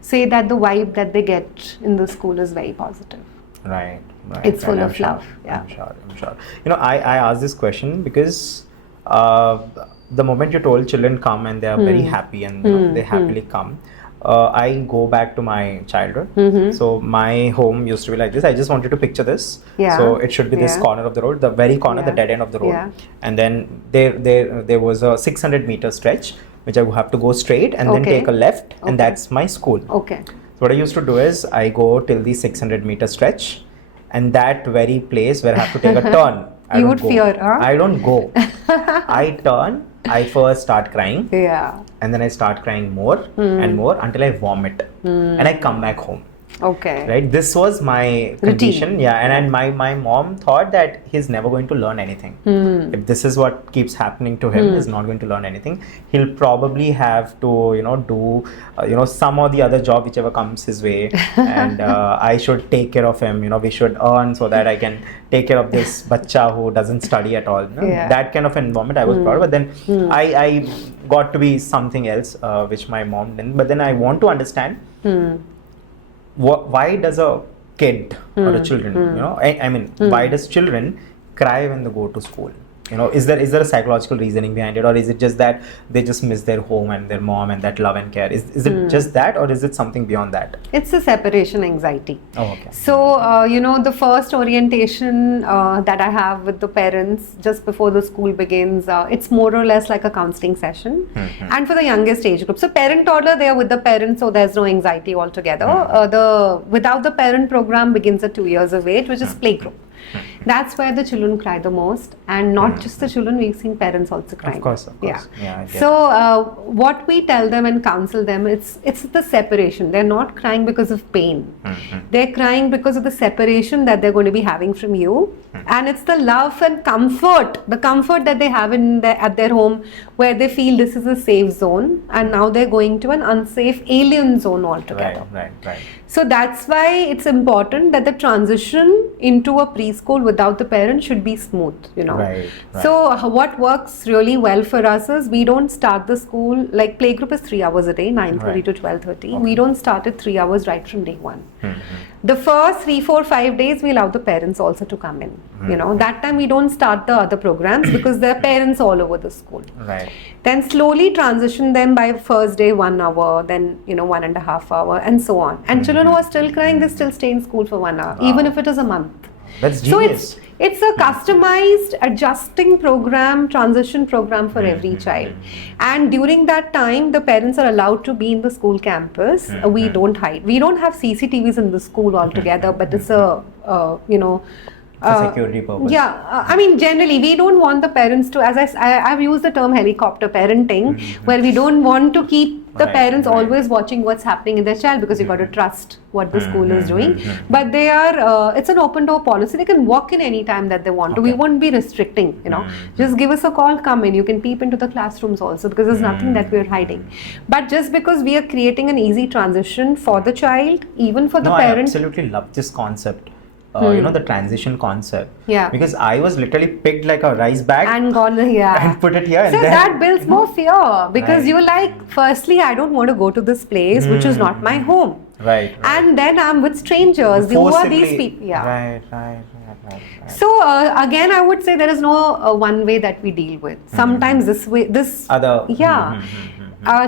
say that the vibe that they get in the school is very positive. Right. It's full of love. I'm sure. I asked this question because the moment you told children come and they are very happy and they happily come, I go back to my childhood. So my home used to be like this. I just wanted to picture this. So it should be this corner of the road, the very corner, the dead end of the road. And then there was a 600-meter stretch which I would have to go straight and then take a left, and that's my school. So what I used to do is I go till the 600-meter stretch, and that very place where I have to take a turn I You don't would go. fear, huh? I don't go. I first start crying, Yeah. and then I start crying more and more until I vomit, and I come back home. Okay. Right, this was my condition. Yeah, and my mom thought that he's never going to learn anything. If this is what keeps happening to him, he's not going to learn anything. He'll probably have to do some or the other job whichever comes his way, and I should take care of him. We should earn so that I can take care of this bacha who doesn't study at all. Yeah. That kind of environment I was proud of. But then I got to be something else, which my mom didn't. But then I want to understand why does a kid or a children, I mean, why does children cry when they go to school? Is there a psychological reasoning behind it, or is it just that they just miss their home and their mom and that love and care? Is it just that, or is it something beyond that? It's a separation anxiety. Oh, okay. So, the first orientation that I have with the parents just before the school begins, it's more or less like a counseling session. And for the youngest age group. So, parent toddler, they are with the parents, so there's no anxiety altogether. The without the parent program begins at 2 years of age, which is playgroup. That's where the children cry the most, and not just the children, we've seen parents also crying. Of course. Yeah. I get So what we tell them and counsel them, it's the separation. They're not crying because of pain. They're crying because of the separation that they're going to be having from you, and it's the love and comfort, the comfort that they have at their home, where they feel this is a safe zone, and now they're going to an unsafe alien zone altogether. Right. So that's why it's important that the transition into a preschool without the parent should be smooth, Right. So what works really well for us is we don't start the school, like playgroup is 3 hours a day, 9:30 to 12:30. We don't start it 3 hours right from day one. The first 3, 4, 5 days we allow the parents also to come in. That time we don't start the other programs because there are parents all over the school. Right. Then slowly transition them by first day 1 hour, then 1.5 hours, and so on. And children who are still crying, they still stay in school for 1 hour, even if it is a month. That's So genius. it's a customized adjusting program, transition program for every child. And during that time, the parents are allowed to be in the school campus. We don't hide. We don't have CCTVs in the school altogether, but it's a For security purpose. Yeah, I mean, generally, we don't want the parents to, as I've used the term helicopter parenting, where we don't want to keep the parents always watching what's happening in their child, because you got to trust what the school is doing. But they are, it's an open door policy. They can walk in any time that they want to. We won't be restricting, Just give us a call, come in. You can peep into the classrooms also, because there's nothing that we're hiding. But just because we are creating an easy transition for the child, even for the parent. I absolutely love this concept. The transition concept. Yeah. Because I was literally picked like a rice bag And gone, and put it here. And so then, that builds more fear, because you're like, firstly, I don't want to go to this place, which is not my home. Right. And then I'm with strangers. Who are these people? Yeah. Right. So again, I would say there is no one way that we deal with. Sometimes this way, Other.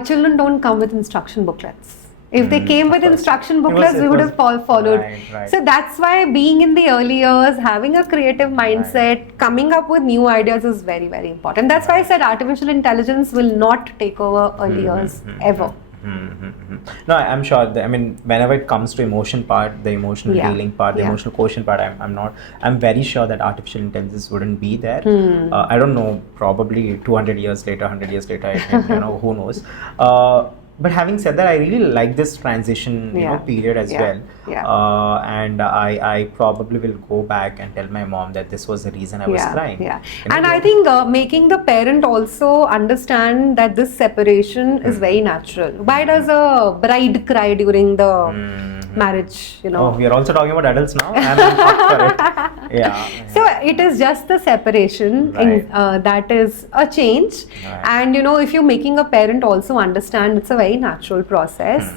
children don't come with instruction booklets. If they came with instruction booklets, we would have followed. Right. So that's why being in the early years, having a creative mindset, coming up with new ideas is very, very important. That's why I said artificial intelligence will not take over early years ever. No, I'm sure. Whenever it comes to emotion part, the emotional healing part, the emotional quotient part, I'm very sure that artificial intelligence wouldn't be there. I don't know, probably 200 years later, 100 years later, who knows. But having said that, I really like this transition period as well. And I probably will go back and tell my mom that this was the reason I was crying. And I think making the parent also understand that this separation is very natural. Why does a bride cry during the marriage, Oh, we are also talking about adults now. I'm up for it. Yeah. So it is just the separation that is a change. And if you're making a parent also understand, it's a very natural process.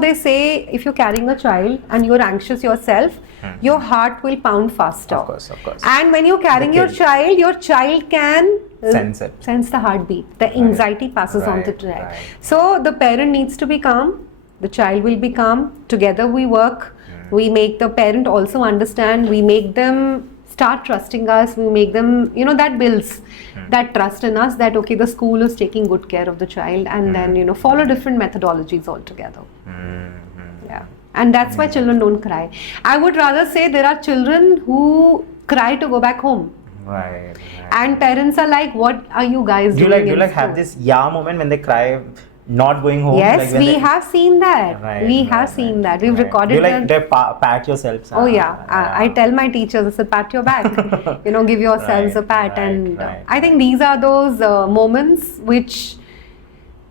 They say if you're carrying a child and you're anxious yourself, your heart will pound faster. Of course. And when you're carrying your child can sense the heartbeat. The anxiety passes on to the child. So the parent needs to be calm. The child will be calm. Together we work. We make the parent also understand. We make them start trusting us. We make them, that builds that trust in us, that okay, the school is taking good care of the child, and then follow different methodologies altogether. Yeah. And that's why children don't cry. I would rather say there are children who cry to go back home. Right. And parents are like, what are you guys Do you doing like have this yeah moment when they cry, not going home? Yes, like when we they, have seen that. Right, we right, have seen right, that. We've right. recorded Do you like the... they pat yourselves? Oh yeah, I tell my teachers, I said, pat your back, give yourselves a pat. Right, And right, I think these are those moments which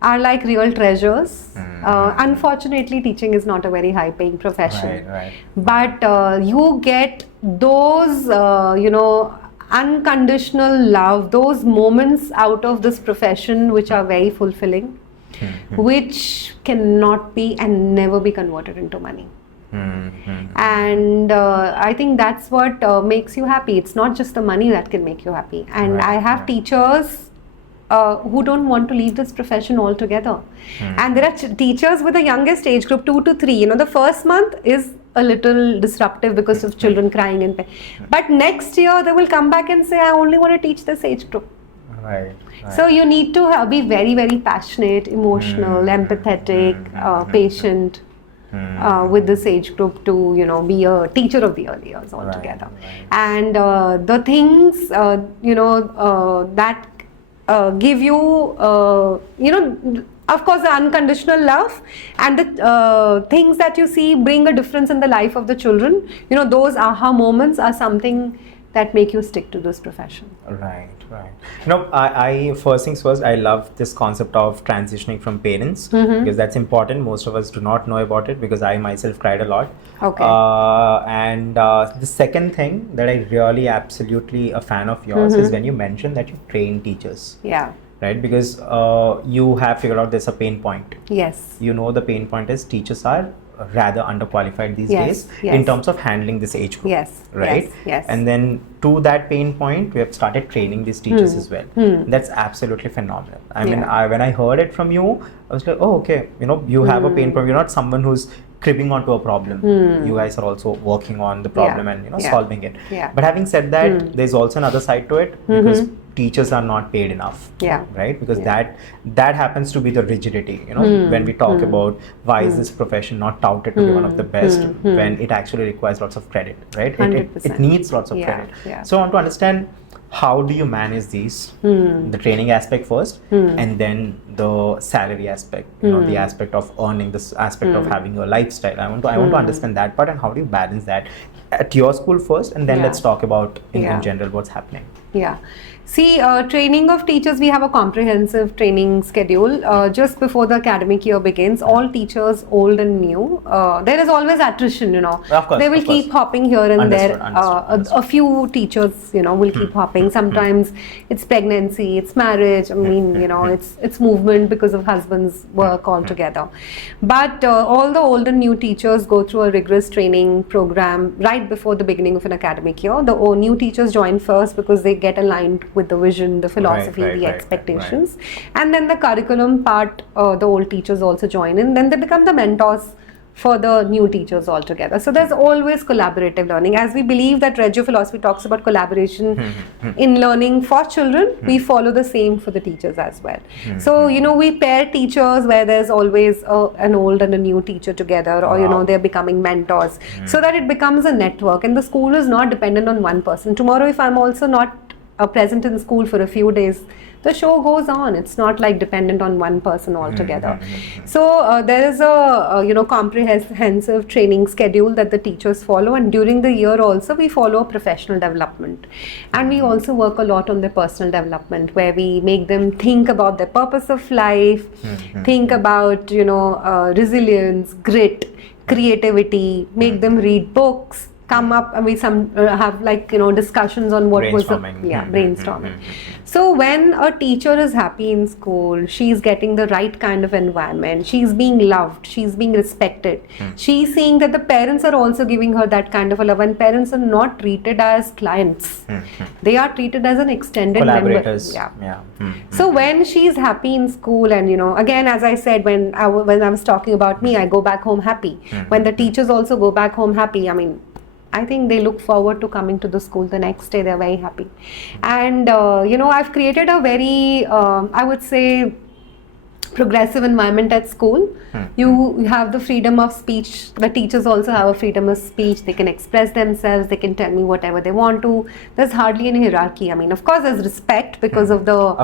are like real treasures. Unfortunately, teaching is not a very high paying profession. Right. But you get those, unconditional love, those moments out of this profession which are very fulfilling, which cannot be and never be converted into money. And I think that's what makes you happy. It's not just the money that can make you happy. And I have teachers who don't want to leave this profession altogether. And there are teachers with the youngest age group, 2 to 3. The first month is a little disruptive because of children crying and pain. But next year they will come back and say, I only want to teach this age group. Right. So you need to be very, very passionate, emotional, empathetic, patient with this age group to, be a teacher of the early years altogether. And the things, that give you, of course, the unconditional love and the things that you see bring a difference in the life of the children. Those aha moments are something that make you stick to this profession. Right. I first things first, I love this concept of transitioning from parents because that's important. Most of us do not know about it because I myself cried a lot. Okay. And the second thing that I really absolutely a fan of yours is when you mentioned that you train teachers. Yeah. Right, because you have figured out there's a pain point. Yes. The pain point is teachers are rather underqualified these days in terms of handling this age group. Yes. Right. Yes. And then to that pain point, we have started training these teachers as well. That's absolutely phenomenal. I mean, when I heard it from you, I was like, oh, okay. You have a pain point. You're not someone who's cribbing onto a problem. You guys are also working on the problem and solving it. But having said that, there's also another side to it because teachers are not paid enough. Right? Because that happens to be the rigidity. When we talk about why is this profession not touted to be one of the best when it actually requires lots of credit. Right? It needs lots of credit. So I want to understand, how do you manage these? The training aspect first, and then the salary aspect, the aspect of earning, this aspect of having a lifestyle. I want to understand that part, and how do you balance that at your school first, and then let's talk about in general what's happening. See, training of teachers, we have a comprehensive training schedule. Just before the academic year begins, all teachers, old and new, there is always attrition, Of course, they will keep hopping here and there. Understood. A few teachers, will keep hopping. Sometimes it's pregnancy, it's marriage, it's movement because of husband's work altogether. But all the old and new teachers go through a rigorous training program right before the beginning of an academic year. The new teachers join first because they get aligned with the vision, the philosophy, the expectations. And then the curriculum part, the old teachers also join in. Then they become the mentors for the new teachers altogether. So there's always collaborative learning. As we believe that Reggio philosophy talks about collaboration in learning for children, we follow the same for the teachers as well. So, we pair teachers where there's always an old and a new teacher together, or, they're becoming mentors, so that it becomes a network. And the school is not dependent on one person. Tomorrow, if I'm also not present in school for a few days, the show goes on. It's not like dependent on one person altogether. So there is a comprehensive training schedule that the teachers follow, and during the year also we follow professional development, and we also work a lot on their personal development, where we make them think about their purpose of life, think about resilience, grit, creativity, make them read books, come up and we have discussions on what was brainstorming. So when a teacher is happy in school, she's getting the right kind of environment, she's being loved, she's being respected, she's seeing that the parents are also giving her that kind of a love, and parents are not treated as clients, they are treated as an extended collaborators. So when she's happy in school, and again, as I said, when I was talking about me, I go back home happy. When the teachers also go back home happy, I think they look forward to coming to the school the next day. They're very happy. And, I've created a very, I would say, progressive environment at school. You have the freedom of speech. The teachers also have a freedom of speech. They can express themselves. They can tell me whatever they want to. There's hardly any hierarchy. I mean, of course, there's respect because of the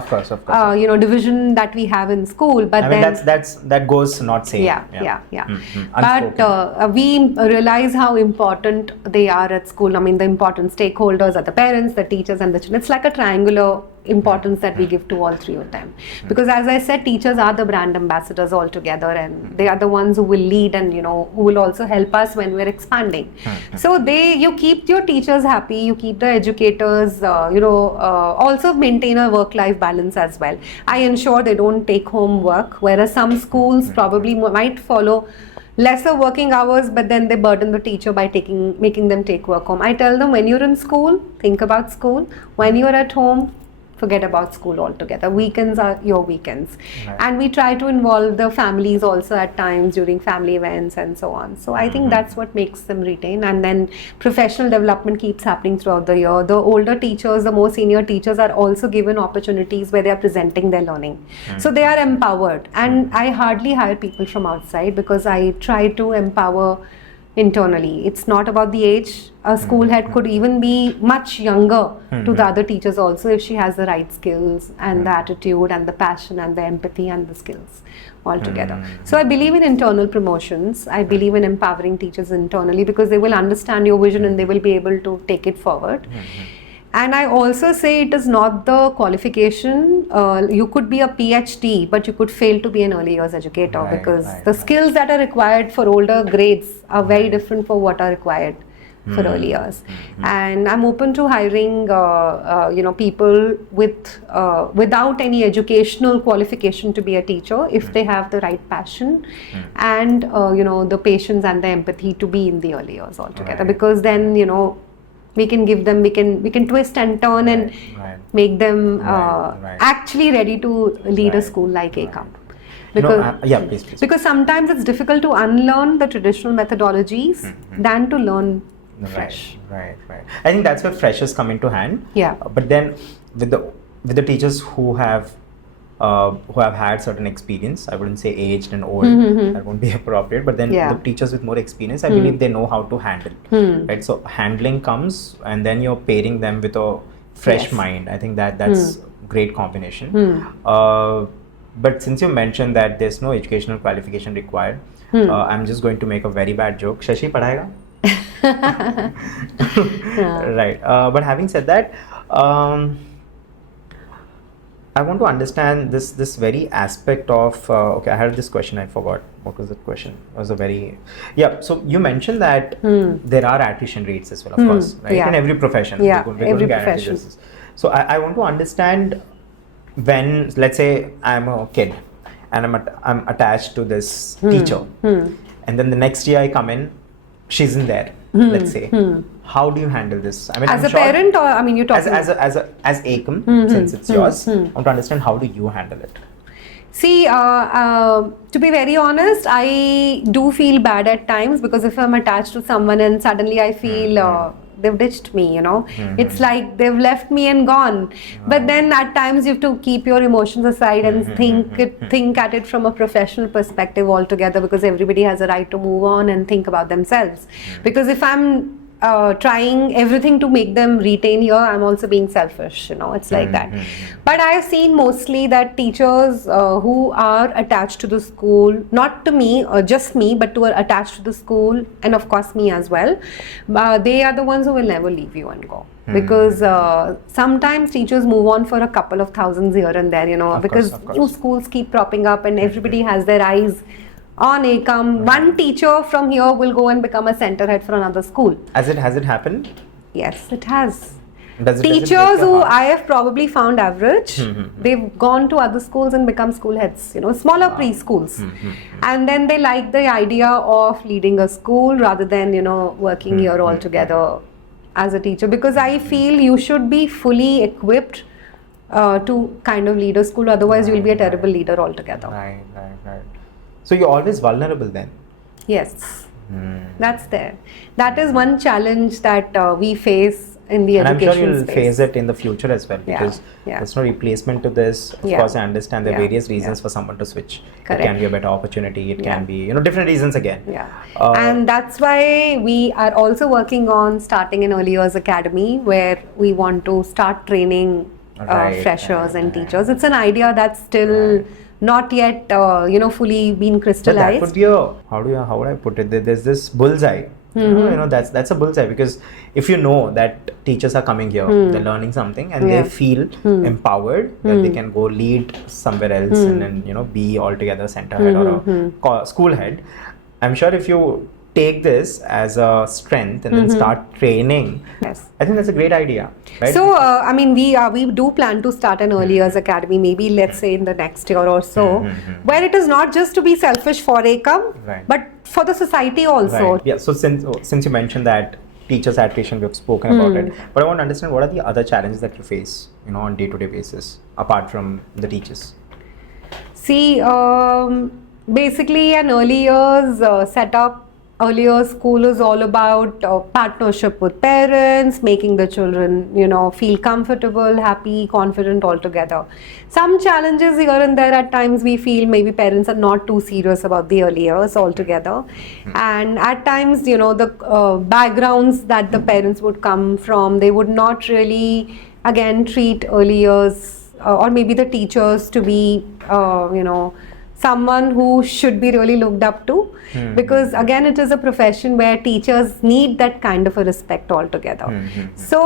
division that we have in school. But I mean, that goes not saying. Yeah. But we realize how important they are at school. I mean, the important stakeholders are the parents, the teachers, and the children. It's like a triangular importance that we give to all three of them, because as I said, teachers are the brand ambassadors altogether, and they are the ones who will lead and who will also help us when we're expanding. So you keep your teachers happy, you keep the educators also maintain a work-life balance as well. I ensure they don't take home work, whereas some schools probably might follow lesser working hours, but then they burden the teacher by making them take work home. I tell them, when you're in school, think about school. When you're at home, forget about school altogether. Weekends are your weekends. Right. And we try to involve the families also at times during family events and so on. So I think that's what makes them retain. And then professional development keeps happening throughout the year. The older teachers, the more senior teachers are also given opportunities where they are presenting their learning. So they are empowered. And I hardly hire people from outside, because I try to empower internally. It's not about the age. A school head could even be much younger to the other teachers also, if she has the right skills and the attitude and the passion and the empathy and the skills altogether. So I believe in internal promotions. I believe in empowering teachers internally, because they will understand your vision and they will be able to take it forward. And I also say it is not the qualification. You could be a PhD, but you could fail to be an early years educator, because the skills that are required for older grades are very different for what are required for early years. And I'm open to hiring people without any educational qualification to be a teacher, if they have the right passion and the patience and the empathy to be in the early years altogether. Because then we can give them, we can twist and turn and make them actually ready to lead a school like Ekam. Because, please. Because sometimes it's difficult to unlearn the traditional methodologies than to learn fresh. Right. I think that's where freshers come into hand. But then with the teachers who have had certain experience, I wouldn't say aged and old, that won't be appropriate, but then the teachers with more experience, I believe they know how to handle, right? So handling comes, and then you're pairing them with a fresh mind. I think that's great combination. But since you mentioned that there's no educational qualification required, I'm just going to make a very bad joke. Shashi padhayega? Right. But having said that, I want to understand this very aspect of I had this question, I forgot what was the question. It was a very so you mentioned that there are attrition rates as well, of course, right? In every profession. Every profession. So I want to understand, when, let's say I'm a kid and I'm attached to this teacher, and then the next year I come in, she's in there, let's say. How do you handle this? I mean, as a parent, or you're talking as Ekam, since it's yours, I want to understand, how do you handle it? See, to be very honest, I do feel bad at times, because if I'm attached to someone and suddenly I feel they've ditched me, it's like they've left me and gone. But then at times you have to keep your emotions aside and think at it from a professional perspective altogether, because everybody has a right to move on and think about themselves. Because if I'm trying everything to make them retain here, I'm also being selfish, it's like that. But I have seen mostly that teachers who are attached to the school, not to me or just me, but who are attached to the school, and of course me as well, they are the ones who will never leave you and go. Because sometimes teachers move on for a couple of thousands here and there, because new schools keep propping up and everybody has their eyes on Ekam. One teacher from here will go and become a center head for another school. Has it happened? Yes, it has. Teachers who I have probably found average, they've gone to other schools and become school heads, smaller preschools. And then they like the idea of leading a school rather than, working here altogether as a teacher. Because I feel you should be fully equipped to kind of lead a school, otherwise you'll be a terrible leader altogether. Right. So you're always vulnerable then? Yes, that's there. That is one challenge that we face in the and I'm education sure you'll space. face it in the future as well, because there's no replacement to this. Of course, I understand there are various reasons for someone to switch. Correct. It can be a better opportunity. It can be, different reasons again. And that's why we are also working on starting an early years academy, where we want to start training freshers and teachers. It's an idea that's still not yet fully been crystallized. But that would be how would I put it? There's this bullseye. That's a bullseye, because if you know that teachers are coming here, they're learning something, and they feel empowered that they can go lead somewhere else and then be altogether center head or a school head. I'm sure if you take this as a strength and then start training, I think that's a great idea. Right? So, we do plan to start an early years academy, maybe let's say in the next year or so, where it is not just to be selfish for Ekam, but for the society also. Right. Yeah. So since you mentioned that teachers attrition, we've spoken about it, but I want to understand, what are the other challenges that you face, on day-to-day basis apart from the teachers? See, basically an early years setup. Earlier school is all about partnership with parents, making the children, feel comfortable, happy, confident altogether. Some challenges here and there at times we feel maybe parents are not too serious about the early years altogether. And at times, the backgrounds that the parents would come from, they would not really, again, treat early years or maybe the teachers to be, someone who should be really looked up to, because again it is a profession where teachers need that kind of a respect altogether. So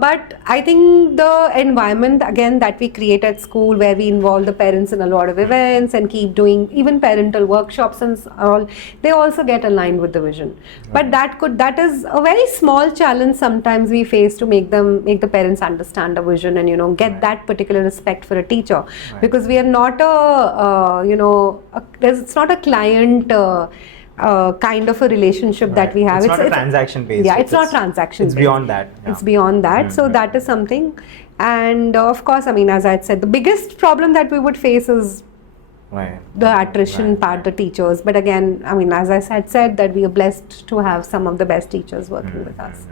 but I think the environment again that we create at school, where we involve the parents in a lot of events and keep doing even parental workshops and all, they also get aligned with the vision. But that is a very small challenge sometimes we face, to make the parents understand the vision and get that particular respect for a teacher, because we are not it's not a client kind of a relationship that we have. It's not a transaction based. Yeah, it's not transaction based. It's beyond that. It's beyond that. So that is something. And of course, as I had said, the biggest problem that we would face is the attrition part, the teachers. But again, as I said that we are blessed to have some of the best teachers working with us.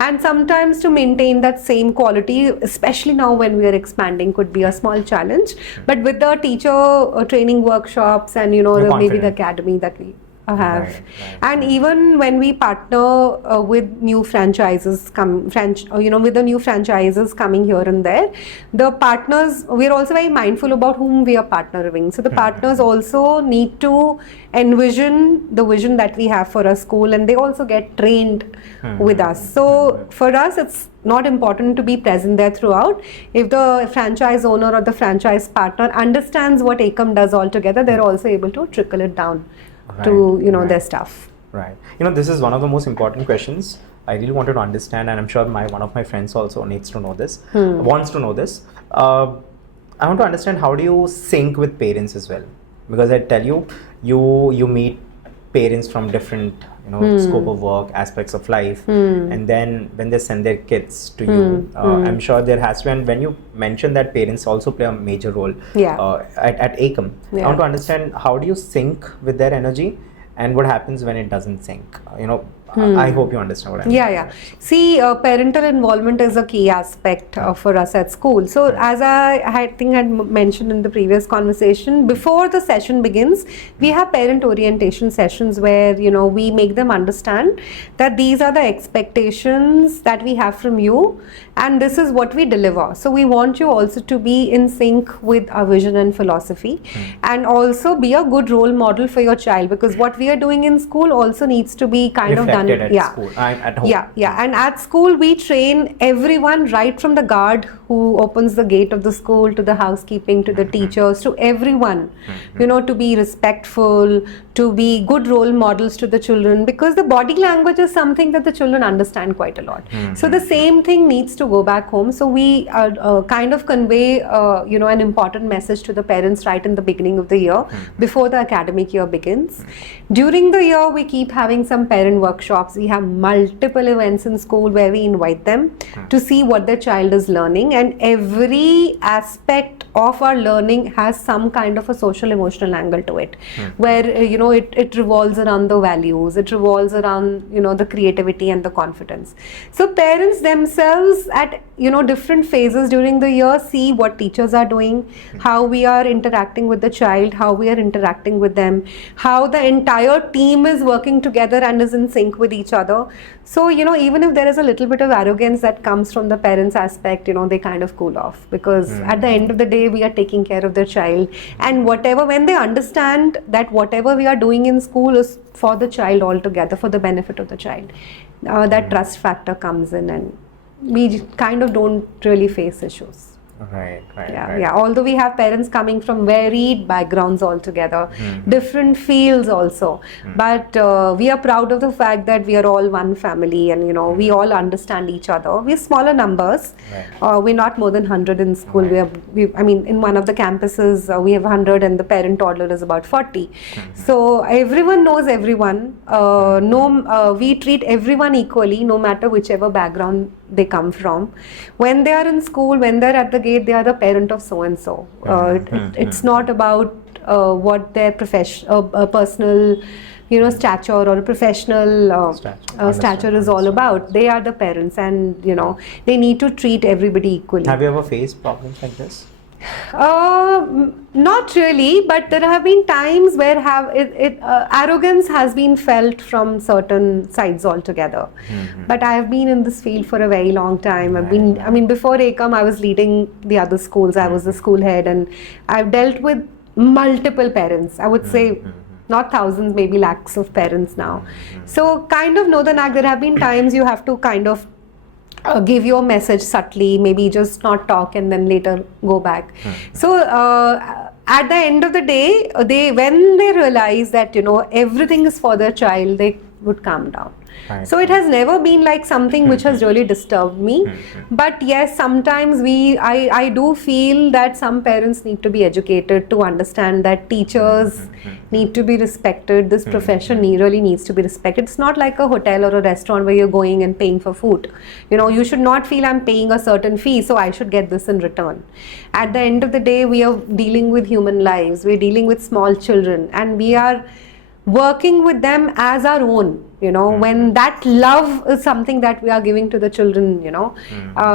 And sometimes to maintain that same quality, especially now when we are expanding, could be a small challenge. But with the teacher training workshops and maybe the academy that we have, and even when we partner with new franchises with the new franchises coming here and there, the partners, we're also very mindful about whom we are partnering. So the partners also need to envision the vision that we have for a school, and they also get trained with us. So for us, it's not important to be present there throughout. If the franchise owner or the franchise partner understands what Ekam does altogether, they're also able to trickle it down to their stuff. Right. This is one of the most important questions I really wanted to understand, and I'm sure one of my friends also needs to know this, wants to know this. I want to understand, how do you sync with parents as well? Because I tell you, you meet parents from different scope of work, aspects of life, and then when they send their kids to you, I'm sure there has to, and when you mention that parents also play a major role at Ekam, I want to understand, how do you sync with their energy, and what happens when it doesn't sync? I hope you understand what I mean. Yeah. See, parental involvement is a key aspect for us at school. So as I think I had mentioned in the previous conversation, before the session begins, we have parent orientation sessions where, we make them understand that these are the expectations that we have from you, and this is what we deliver. So we want you also to be in sync with our vision and philosophy, and also be a good role model for your child, because what we are doing in school also needs to be kind of done at school. I'm at home. And at school we train everyone, right from the guard who opens the gate of the school, to the housekeeping, to the teachers, to everyone, to be respectful, to be good role models to the children, because the body language is something that the children understand quite a lot. So the same thing needs to go back home. So we kind of convey an important message to the parents right in the beginning of the year, before the academic year begins. During the year we keep having some parent workshops. We have multiple events in school where we invite them to see what their child is learning, and every aspect of our learning has some kind of a social emotional angle to it, where it revolves around the values, it revolves around the creativity and the confidence. So parents themselves at different phases during the year see what teachers are doing, how we are interacting with the child, how we are interacting with them, how the entire team is working together and is in sync with each other. So even if there is a little bit of arrogance that comes from the parents aspect, they kind of cool off, because at the end of the day we are taking care of their child, and when they understand that whatever we are doing in school is for the child altogether, for the benefit of the child, that trust factor comes in, and we kind of don't really face issues. Right. Yeah. Although we have parents coming from varied backgrounds altogether, different fields also, but we are proud of the fact that we are all one family, and we all understand each other. We're smaller numbers. Right. We're not more than 100 in school. Right. In one of the campuses we have 100, and the parent toddler is about 40. So everyone knows everyone. We treat everyone equally, no matter whichever background they come from. When they are in school, when they're at the gate, they are the parent of so and so. It's not about what their personal stature or professional stature is all about. They are the parents, and they need to treat everybody equally. Have you ever faced problems like this? Not really, but there have been times where arrogance has been felt from certain sides altogether. But I have been in this field for a very long time. Before Ekam, I was leading the other schools. I was the school head, and I've dealt with multiple parents. I would say not thousands, maybe lakhs of parents now. So kind of know the knack. There have been times you have to kind of give your message subtly, maybe just not talk and then later go back. So at the end of the day, when they realize that everything is for their child, they would calm down. Right. So it has never been like something which has really disturbed me. But yes, sometimes I do feel that some parents need to be educated to understand that teachers need to be respected. This profession really needs to be respected. It's not like a hotel or a restaurant where you're going and paying for food. You should not feel I'm paying a certain fee, so I should get this in return. At the end of the day, we are dealing with human lives. We're dealing with small children, and we are working with them as our own. When that love is something that we are giving to the children,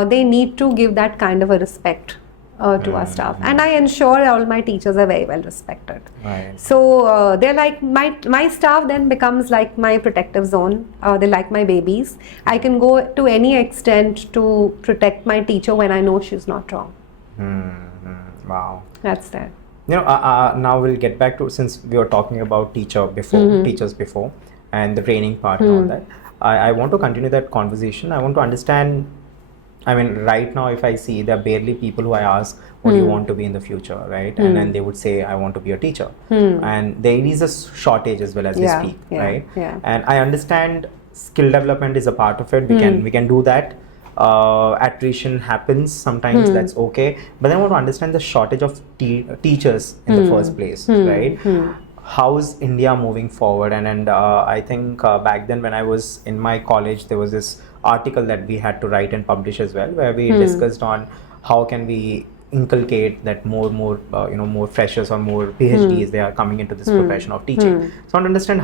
they need to give that kind of a respect to our staff, and I ensure all my teachers are very well respected. Right. So they're like my staff then becomes like my protective zone. They're like my babies. I can go to any extent to protect my teacher when I know she's not wrong. Wow. That's that. Now we'll get back to, since we were talking about teachers before, and the training part and all that. I want to continue that conversation. I want to understand. Right now, if I see, there are barely people who I ask, what do you want to be in the future, right? And then they would say, I want to be a teacher. And there is a shortage as well as we speak, right? Yeah. And I understand skill development is a part of it. We can do that. Attrition happens sometimes, that's okay. But then I want to understand the shortage of teachers in the first place, right? How is India moving forward? And I think back then when I was in my college, there was this article that we had to write and publish as well, where we discussed on how can we inculcate that more freshers or more PhDs they are coming into this profession of teaching. So I want to understand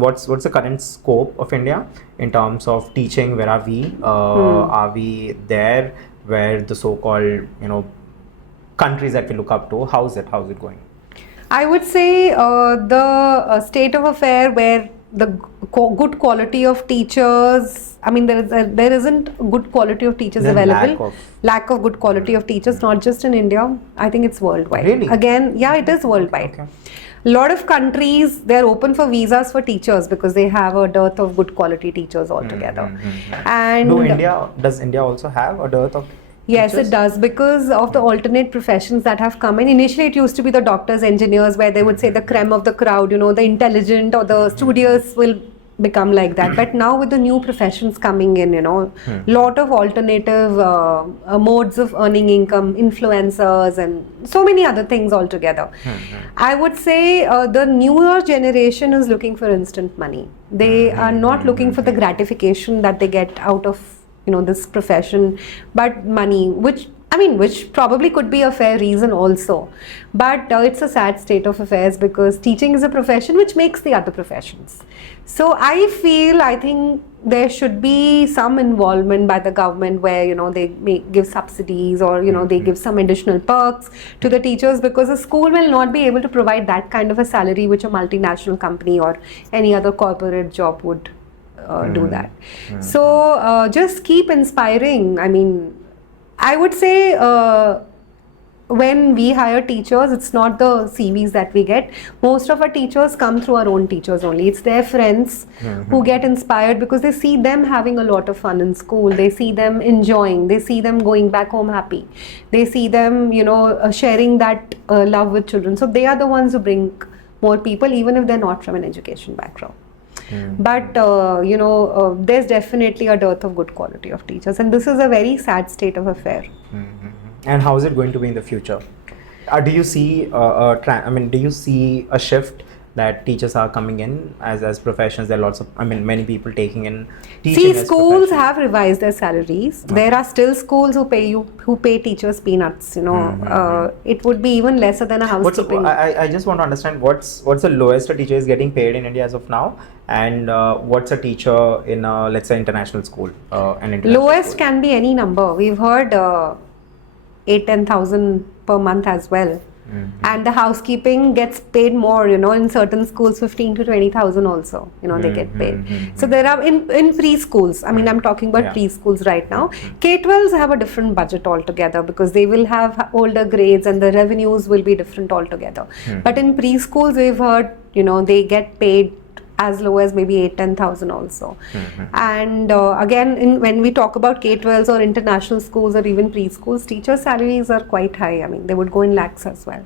what's the current scope of India in terms of teaching? Where are we? Are we there where the so-called countries that we look up to? How's it going? I would say the state of affair where the good quality of teachers, there isn't good quality of teachers available. Lack of good quality of teachers, not just in India. I think it's worldwide. Really? Again, yeah, it is worldwide. Okay. A lot of countries, they're open for visas for teachers because they have a dearth of good quality teachers altogether. And does India also have a dearth of Yes, teachers? it does, because of the alternate professions that have come in. Initially, it used to be the doctors, engineers, where they would say the creme of the crowd, the intelligent or the studious will become like that. But now with the new professions coming in, lot of alternative modes of earning income, influencers, and so many other things altogether. I would say the newer generation is looking for instant money. They are not looking for the gratification that they get out of this profession, but money, which probably could be a fair reason also. But it's a sad state of affairs because teaching is a profession which makes the other professions. So I think there should be some involvement by the government where, they may give subsidies or, they give some additional perks to the teachers, because a school will not be able to provide that kind of a salary which a multinational company or any other corporate job would do that. So just keep inspiring. I would say when we hire teachers, it's not the CVs that we get. Most of our teachers come through our own teachers only. It's their friends who get inspired because they see them having a lot of fun in school. They see them enjoying. They see them going back home happy. They see them, sharing that love with children. So they are the ones who bring more people, even if they're not from an education background. But there's definitely a dearth of good quality of teachers, and this is a very sad state of affair. And how is it going to be in the future? Do you see do you see a shift that teachers are coming in as professions? There are lots of many people taking in teaching. See, schools have revised their salaries. There are still schools who pay teachers peanuts. It would be even lesser than a housekeeping. I just want to understand what's the lowest a teacher is getting paid in India as of now, and what's a teacher in let's say international school? Lowest school can be any number. We've heard 8,000-10,000 per month as well. And the housekeeping gets paid more, in certain schools 15 to 20,000 also, they get paid. So there are in preschools, I'm talking about preschools right now. K-12s have a different budget altogether because they will have older grades and the revenues will be different altogether. But in preschools, we've heard, they get paid as low as maybe 8,000-10,000 also. And again, when we talk about K-12s or international schools or even preschools, teacher salaries are quite high. They would go in lakhs as well.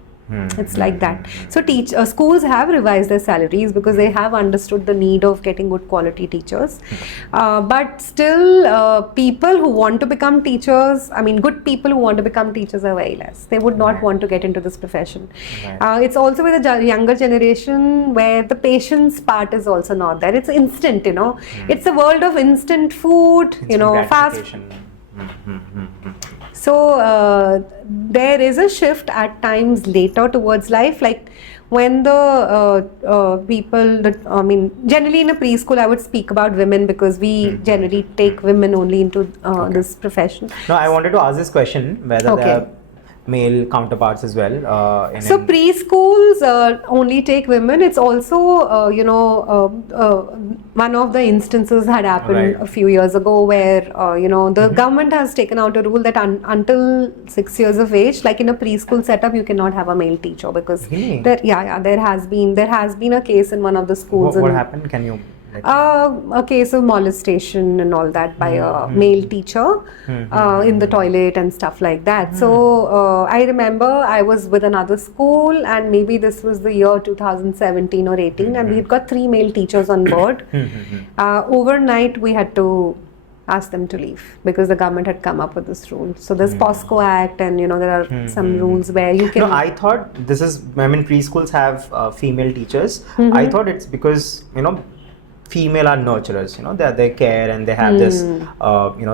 It's like that. So schools have revised their salaries because they have understood the need of getting good quality teachers. But still, people who want to become teachers, good people who want to become teachers are very less. They would not want to get into this profession. It's also with the younger generation where the patience part is also not there. It's instant, It's a world of instant food, fast. So there is a shift at times later towards life, like when the people, generally in a preschool, I would speak about women because we generally take women only into this profession. No, I wanted to ask this question, whether there are male counterparts as well. So preschools only take women. It's also, one of the instances had happened a few years ago where, the government has taken out a rule that until 6 years of age, like in a preschool setup, you cannot have a male teacher because there has been a case in one of the schools. What happened? Can you? A case of molestation and all that by a male teacher in the toilet and stuff like that. So I remember I was with another school and maybe this was the year 2017 or 18 and we had got 3 male teachers on board. Overnight we had to ask them to leave because the government had come up with this rule. So there's POSCO Act and there are some rules where you can... No, I thought this is, preschools have female teachers. I thought it's because, female are nurturers, they care and they have this,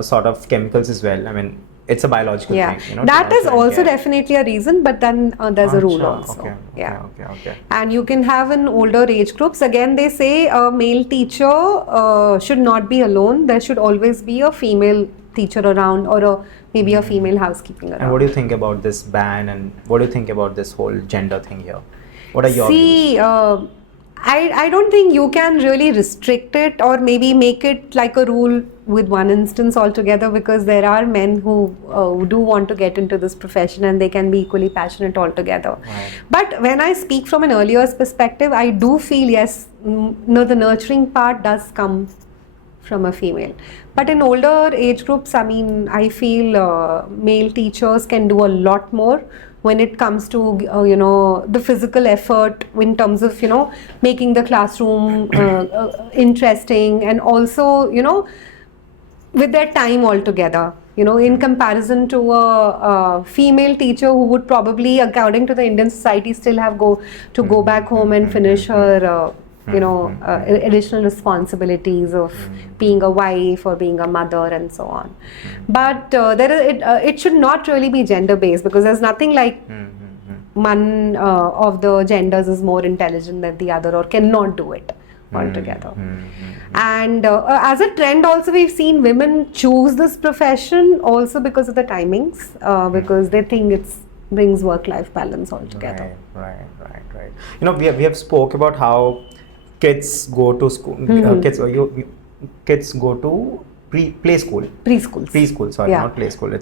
sort of chemicals as well. It's a biological thing. That is also definitely a reason, but then there's a rule also. Okay. And you can have in older age groups. Again, they say a male teacher should not be alone. There should always be a female teacher around or maybe a female housekeeping around. And what do you think about this ban and what do you think about this whole gender thing here? What are your views? I don't think you can really restrict it or maybe make it like a rule with one instance altogether because there are men who do want to get into this profession and they can be equally passionate altogether. But when I speak from an earlier perspective, I do feel yes, the nurturing part does come from a female. But in older age groups, I feel male teachers can do a lot more when it comes to the physical effort in terms of making the classroom interesting and also with their time altogether in comparison to a female teacher who would probably according to the Indian society still have to go back home and finish her additional responsibilities of being a wife or being a mother and so on. But it should not really be gender based, because there's nothing like one of the genders is more intelligent than the other or cannot do it altogether. And as a trend also, we've seen women choose this profession also because of the timings, because they think it brings work-life balance altogether. Right. We have spoke about how kids go to school, kids go to preschool, sorry, not play school.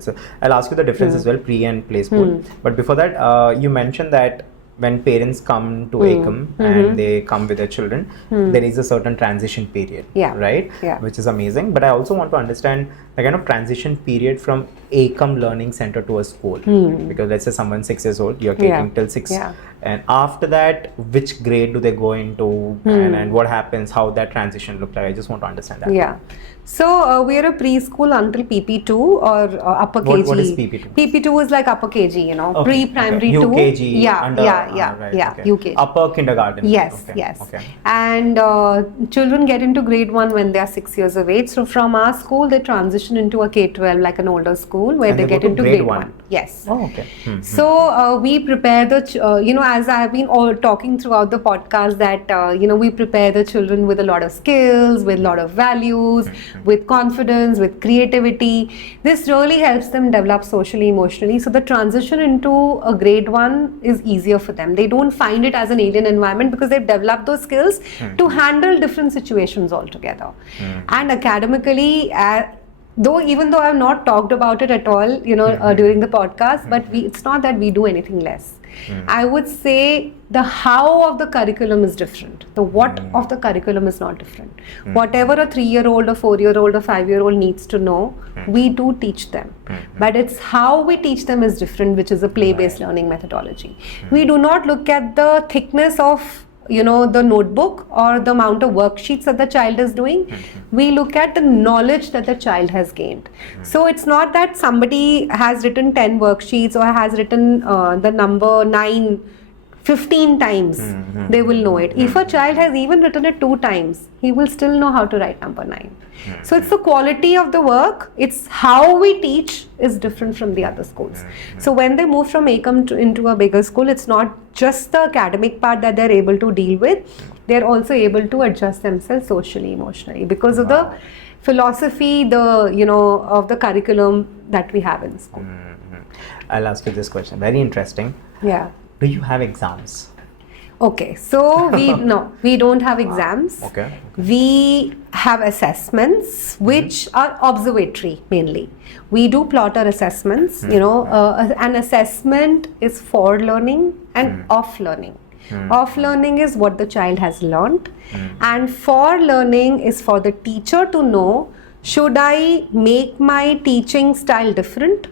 I'll ask you the difference as well, pre and play school. But before that, you mentioned that when parents come to Ekam and they come with their children, there is a certain transition period, right? Which is amazing. But I also want to understand the kind of transition period from Ekam Learning Center to a school. Because let's say someone's 6 years old, you're taking till 6. And after that, which grade do they go into, and what happens, how that transition look like? I just want to understand that. So we are a preschool until PP2 or upper KG. What is PP2? PP2 is like upper KG, pre-primary 2. UKG. UKG. Upper kindergarten. Yes. And children get into grade 1 when they are 6 years of age. So from our school, they transition into a K-12, like an older school, where they get into grade 1. Yes. Oh, okay. So we prepare the, as I have been talking throughout the podcast, that, we prepare the children with a lot of skills, with a lot of values, with confidence, with creativity. This really helps them develop socially, emotionally. So the transition into a grade 1 is easier for them. They don't find it as an alien environment because they've developed those skills to handle different situations altogether. And academically, even though I've not talked about it at all, during the podcast, but it's not that we do anything less. I would say the how of the curriculum is different. The what of the curriculum is not different. Whatever a 3-year-old, a 4-year-old, a 5-year-old needs to know, we do teach them. But it's how we teach them is different, which is a play-based learning methodology. We do not look at the thickness of the notebook or the amount of worksheets that the child is doing. We look at the knowledge that the child has gained. So it's not that somebody has written 10 worksheets or has written the number 9 15 times, they will know it. If a child has even written it 2 times, he will still know how to write number 9. So it's the quality of the work, it's how we teach is different from the other schools. So when they move from Ekam into a bigger school, it's not just the academic part that they're able to deal with, they're also able to adjust themselves socially, emotionally, because of the philosophy, of the curriculum that we have in school. I'll ask you this question, very interesting. Yeah. Do you have exams? Okay, so we don't have exams. Okay. We have assessments which are observatory mainly. We do plotter assessments, an assessment is for learning and off learning. Off learning is what the child has learned, and for learning is for the teacher to know, should I make my teaching style different?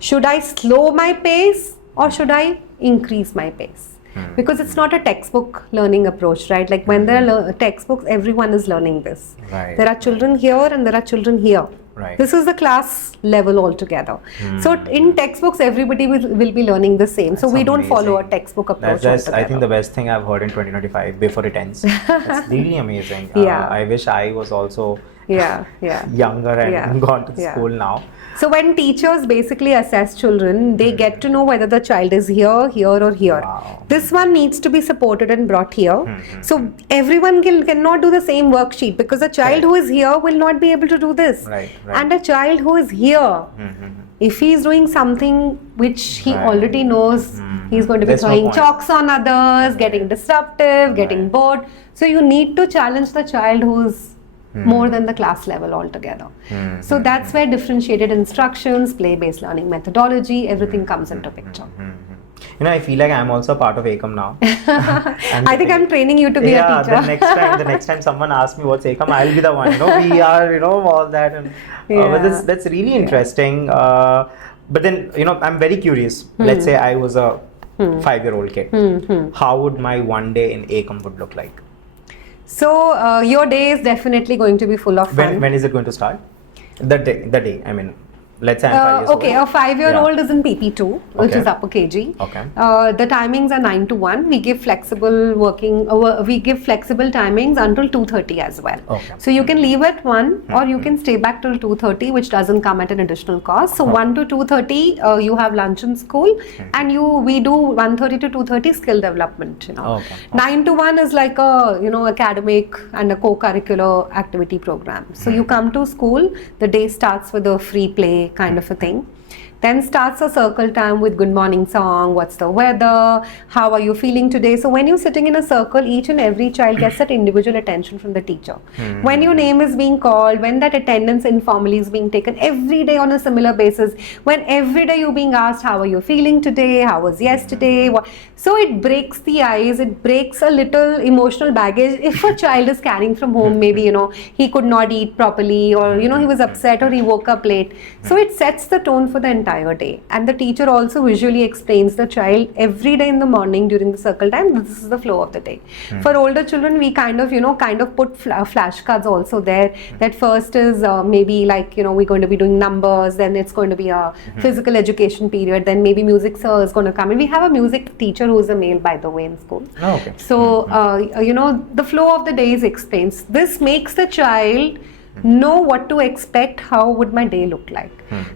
Should I slow my pace or should I increase my pace? Because it's not a textbook learning approach, right? Like when there are textbooks, everyone is learning this. Right. There are children here and there are children here. Right. This is the class level altogether. So in textbooks, everybody will be learning the same. So we don't follow a textbook approach. That's I think the best thing I've heard in 2025 before it ends. It's really amazing. I wish I was also younger and gone to school now. So when teachers basically assess children, they get to know whether the child is here, here or here. Wow. This one needs to be supported and brought here. So everyone cannot do the same worksheet because a child who is here will not be able to do this. Right. And a child who is here, if he is doing something which he already knows, he's going to be throwing chalks on others, getting disruptive, getting bored. So you need to challenge the child who's more than the class level altogether. So that's where differentiated instructions, play-based learning methodology, everything comes into picture. I feel like I'm also part of Ekam now. I think I'm training you to be a teacher. The next time someone asks me what's Ekam, I'll be the one. We are, all that. And, but that's really interesting. But then, I'm very curious. Let's say I was a 5-year-old kid. How would my one day in Ekam would look like? So your day is definitely going to be full of fun. When is it going to start? The day. I mean, let's say I'm 5 years Okay, old. a 5-year-old is in PP2, which Okay. is upper KG. Okay. The timings are 9 to 1. We give flexible timings until 2:30 as well. Okay. So you can leave at 1 or you can stay back till 2:30, which doesn't come at an additional cost. So 1 to 2:30, you have lunch in school, and we do 1:30 to 2:30 skill development. Okay. 9 to 1 is like a academic and a co-curricular activity program. So you come to school, the day starts with a free play kind of a thing. Then starts a circle time with good morning song, what's the weather, how are you feeling today. So when you're sitting in a circle, each and every child gets that individual attention from the teacher. When your name is being called, when that attendance informally is being taken every day on a similar basis, when every day you're being asked how are you feeling today, how was yesterday. So it breaks the ice, it breaks a little emotional baggage. If a child is carrying from home, maybe he could not eat properly, or he was upset, or he woke up late. So it sets the tone for the entire day, and the teacher also visually explains the child every day in the morning during the circle time, this is the flow of the day. For older children, we kind of put flashcards also there, that first is maybe like we're going to be doing numbers, then it's going to be a physical education period, then maybe music sir is going to come in. We have a music teacher who is a male, by the way, in school. Okay. So the flow of the day is explained. This makes the child know what to expect, how would my day look like.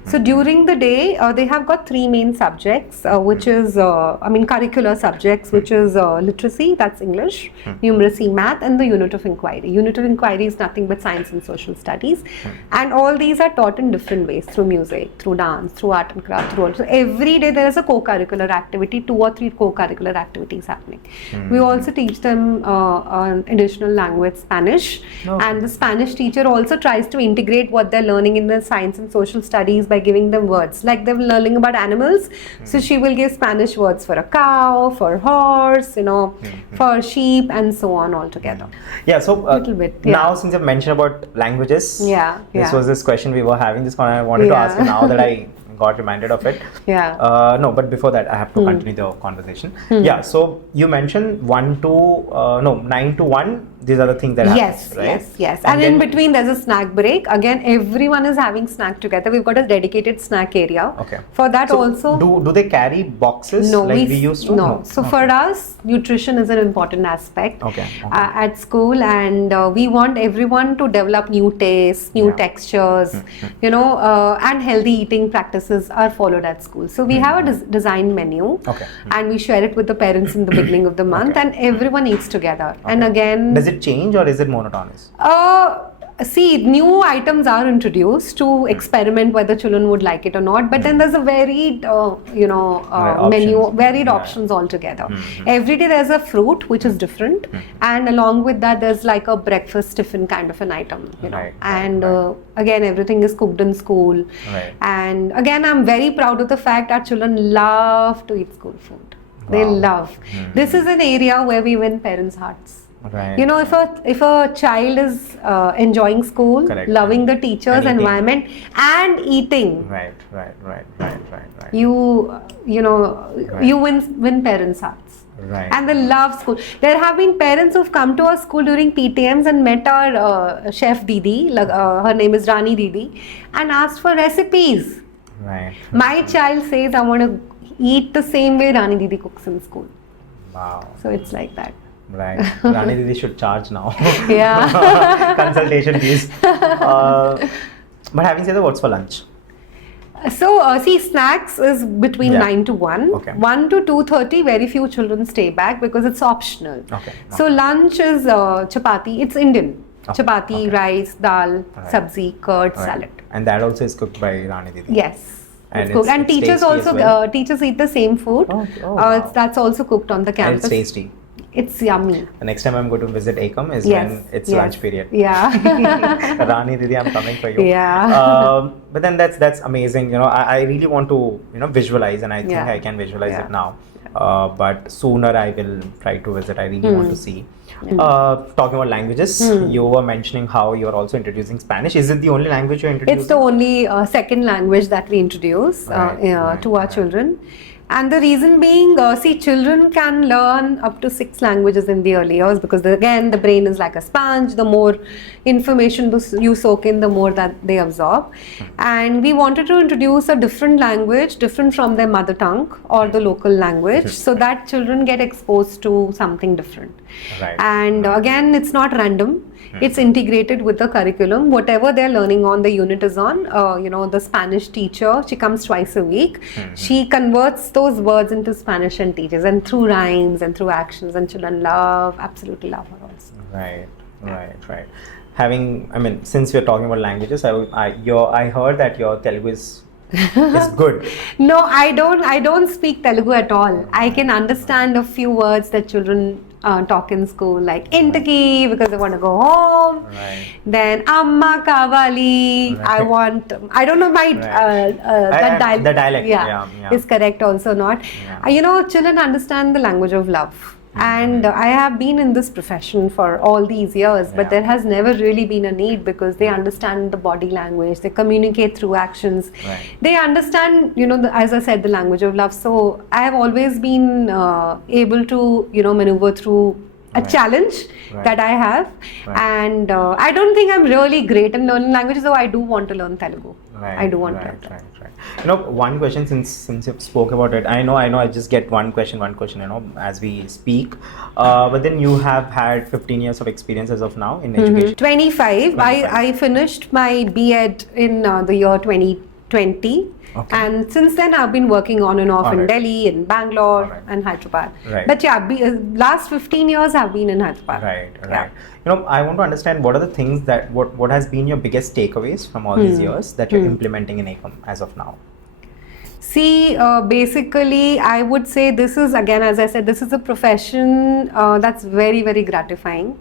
So during the day, they have got 3 main subjects, which is, curricular subjects, which is literacy, that's English, numeracy, math, and the unit of inquiry. Unit of inquiry is nothing but science and social studies. And all these are taught in different ways, through music, through dance, through art and craft, through all. So every day there is a co-curricular activity, 2 or 3 co-curricular activities happening. We also teach them an additional language, Spanish. And the Spanish teacher also tries to integrate what they're learning in the science and social studies by giving them words. Like they're learning about animals, so she will give Spanish words for a cow, for horse, for sheep, and so on altogether. Yeah, so Little bit, yeah. Now since you've mentioned about languages, this was this question we were having this one. I wanted to ask you now that I got reminded of it. No, but before that I have to continue the conversation. Yeah, so you mentioned 9 to 1, these are the things that happen, right? Yes. And in between there's a snack break. Again, everyone is having snack together. We've got a dedicated snack area. Okay. For that so also. Do they carry boxes like we used to? No. So for us, nutrition is an important aspect at school, and we want everyone to develop new tastes, new textures, and healthy eating practices are followed at school. So we have a designed menu, and we share it with the parents in the beginning of the month, and everyone eats together. And again, does it change or is it monotonous? See, new items are introduced to experiment whether children would like it or not, but then there's a varied menu, varied options altogether. Every day there's a fruit which is different, and along with that there's like a breakfast tiffin kind of an item, and again everything is cooked in school. And again, I'm very proud of the fact our children love to eat school food. They love. This is an area where we win parents' hearts. If a child is enjoying school, loving the teachers, environment, and eating, you win parents' hearts. And they love school. There have been parents who've come to our school during PTMs and met our chef Didi, her name is Rani Didi, and asked for recipes. My child says, I want to eat the same way Rani Didi cooks in school. Wow. So it's like that. Right. Rani Didi should charge now. Consultation fees. But having said that, what's for lunch? So, see, snacks is between 9 to 1. 1 to 2:30, very few children stay back because it's optional. So, lunch is chapati. It's Indian. Chapati, rice, dal, sabzi, curd, salad. And that also is cooked by Rani Didi? Yes. And teachers also, teachers eat the same food. That's also cooked on the campus. And it's tasty. It's yummy. The next time I'm going to visit Ekam is when it's lunch period. Rani Didi, I'm coming for you. But then that's amazing. I really want to visualize, and I think I can visualize it now. But sooner I will try to visit. I really want to see. Talking about languages, you were mentioning how you're also introducing Spanish. Is it the only language you're introducing? It's the only second language that we introduce to our children. And the reason being, see, children can learn up to 6 languages in the early years because again, the brain is like a sponge. The more information you soak in, the more that they absorb. And we wanted to introduce a different language, different from their mother tongue or the local language, so that children get exposed to something different. Right. And again, it's not random. It's integrated with the curriculum. Whatever they're learning on, the unit is on. The Spanish teacher, she comes twice a week. She converts those words into Spanish and teaches, and through rhymes and through actions, and children absolutely love her also. Right. Since we're talking about languages, I heard that your Telugu is good. No, I don't speak Telugu at all. I can understand a few words that children talk in school, like intaki because they want to go home. Right. Then amma kavali. Right. I don't know my the dialect. Yeah. is correct also not. Yeah. Children understand the language of love. And I have been in this profession for all these years, but there has never really been a need because they understand the body language, they communicate through actions, they understand, as I said, the language of love. So I have always been able to, maneuver through a challenge that I have. And I don't think I'm really great in learning languages, though I do want to learn Telugu. I do want to learn Telugu. One question, since you spoke about it, I know I just get one question, as we speak, but then you have had 15 years of experience as of now in education. 25. I finished my B.Ed in the year 2020. Okay. And since then I've been working on and off in Delhi, in Bangalore and Hyderabad. Right. But last 15 years I've been in Hyderabad. Right. Yeah. I want to understand what are the things that, what has been your biggest takeaways from all these years that you're implementing in Ekam as of now? See, basically I would say this is, again, as I said, this is a profession that's very, very gratifying.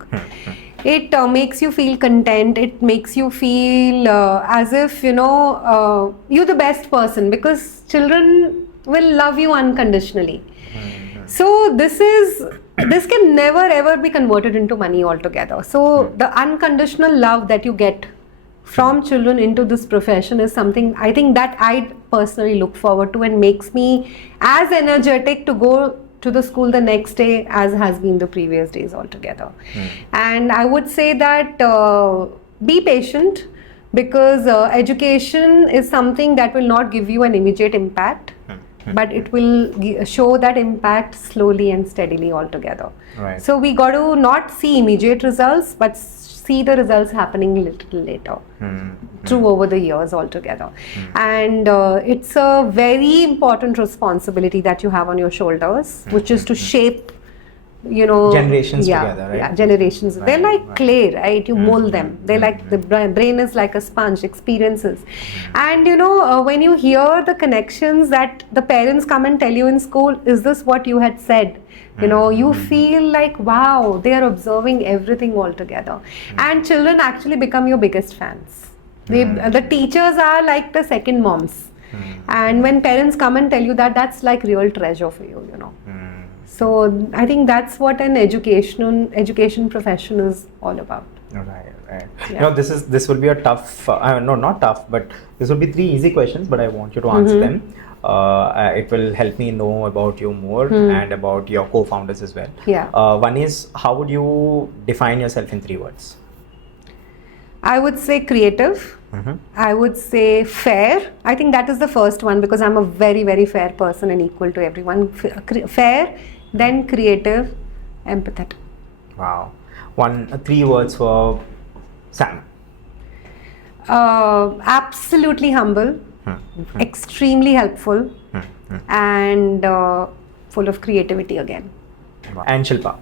It makes you feel content. It makes you feel as if, you're the best person, because children will love you unconditionally. So this can never ever be converted into money altogether. So the unconditional love that you get from children into this profession is something I think that I personally look forward to and makes me as energetic to go to the school the next day as has been the previous days altogether. And I would say that be patient, because education is something that will not give you an immediate impact, but it will show that impact slowly and steadily altogether. Right. So we got to not see immediate results, but see the results happening a little later through over the years altogether. And it's a very important responsibility that you have on your shoulders, which is to shape, generations together, right? Yeah, generations. They're like clay, right? You mold them. They're like, the brain is like a sponge, experiences. And when you hear the connections that the parents come and tell you in school, is this what you had said? You feel like, wow, they are observing everything altogether. And children actually become your biggest fans. The teachers are like the second moms. And when parents come and tell you that, that's like real treasure for you, So I think that's what an education profession is all about. Right. Yeah. This will be a tough, no, not tough, but this will be 3 easy questions, but I want you to answer them. It will help me know about you more and about your co-founders as well. Yeah. One is, how would you define yourself in 3 words? I would say creative. I would say fair. I think that is the first one, because I'm a very, very fair person and equal to everyone. Fair, then creative, empathetic. Wow. 3 words for Sam. Absolutely humble, extremely helpful, and full of creativity again. Wow. And Shilpa?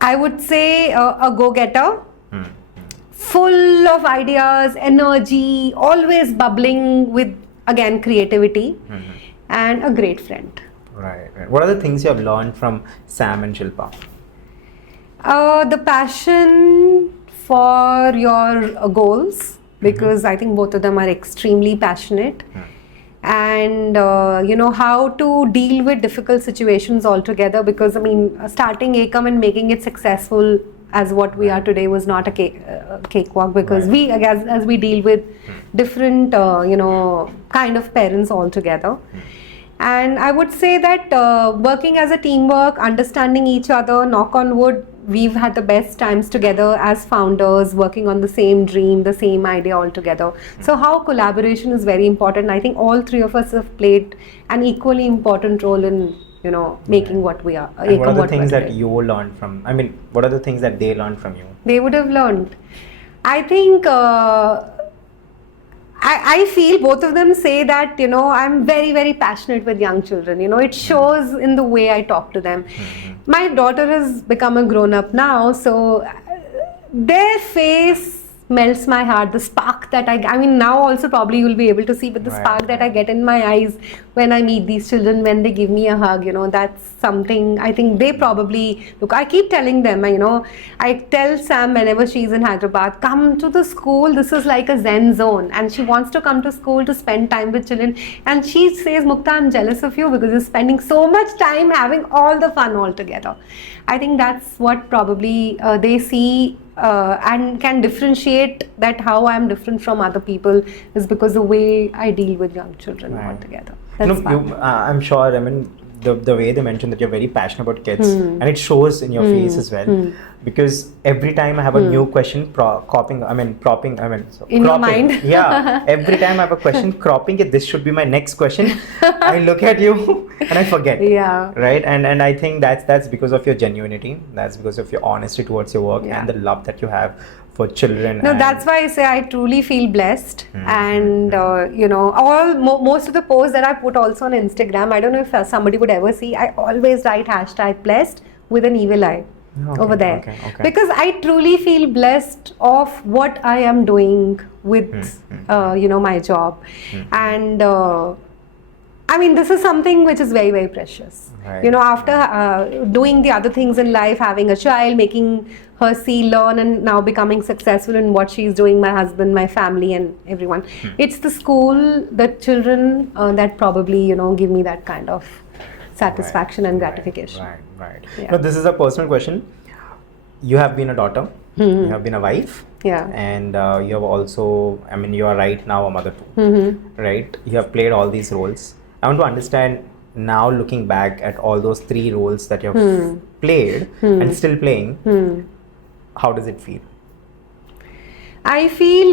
I would say a go-getter, full of ideas, energy, always bubbling with, again, creativity, and a great friend. Right. What are the things you have learned from Sam and Shilpa? The passion for your goals, because I think both of them are extremely passionate, and how to deal with difficult situations altogether, because starting Ekam and making it successful as what we are today was not a cakewalk, because we, as we deal with different kind of parents altogether. And I would say that working as a teamwork, understanding each other, knock on wood, we've had the best times together as founders, working on the same dream, the same idea all together. So how collaboration is very important. I think all three of us have played an equally important role in, you know, making what we are. And what are the things that you learned from, I mean, what are the things that they learned from you? They would have learned. I think I feel both of them say that, you know, I'm very, very passionate with young children. You know, it shows in the way I talk to them. My daughter has become a grown-up now, so their face melts my heart. The spark that I mean, now also probably you'll be able to see, but the spark that I get in my eyes when I meet these children, when they give me a hug, you know, that's something I think they probably look. I keep telling them, you know, I tell Sam whenever she's in Hyderabad, come to the school, this is like a Zen zone, and she wants to come to school to spend time with children, and she says, Mukta, I'm jealous of you because you're spending so much time having all the fun all together. I think that's what probably they see and can differentiate that how I'm different from other people is because the way I deal with young children altogether. That's I'm sure, I mean, the way they mentioned that you're very passionate about kids, and it shows in your face as well, because every time I have a new question cropping in your mind. Yeah, every time I have a question cropping it, this should be my next question, I look at you and I forget. Yeah, right. And I think that's because of your genuinity, that's because of your honesty towards your work, and the love that you have for children. No, that's why I say I truly feel blessed. And you know, most of the posts that I put also on Instagram, I don't know if somebody would ever see, I always write #blessed with an evil eye over there. Because I truly feel blessed of what I am doing with you know, my job. And I mean, this is something which is very, very precious. You know, after doing the other things in life, having a child, making her see, learn, and now becoming successful in what she's doing, my husband, my family, and everyone. It's the school, the children that probably, you know, give me that kind of satisfaction and gratification. Right. Yeah. Now, this is a personal question. You have been a daughter, you have been a wife, and you have also, I mean, you are right now a mother too, right? You have played all these roles. I want to understand now, looking back at all those three roles that you have played and still playing, how does it feel? I feel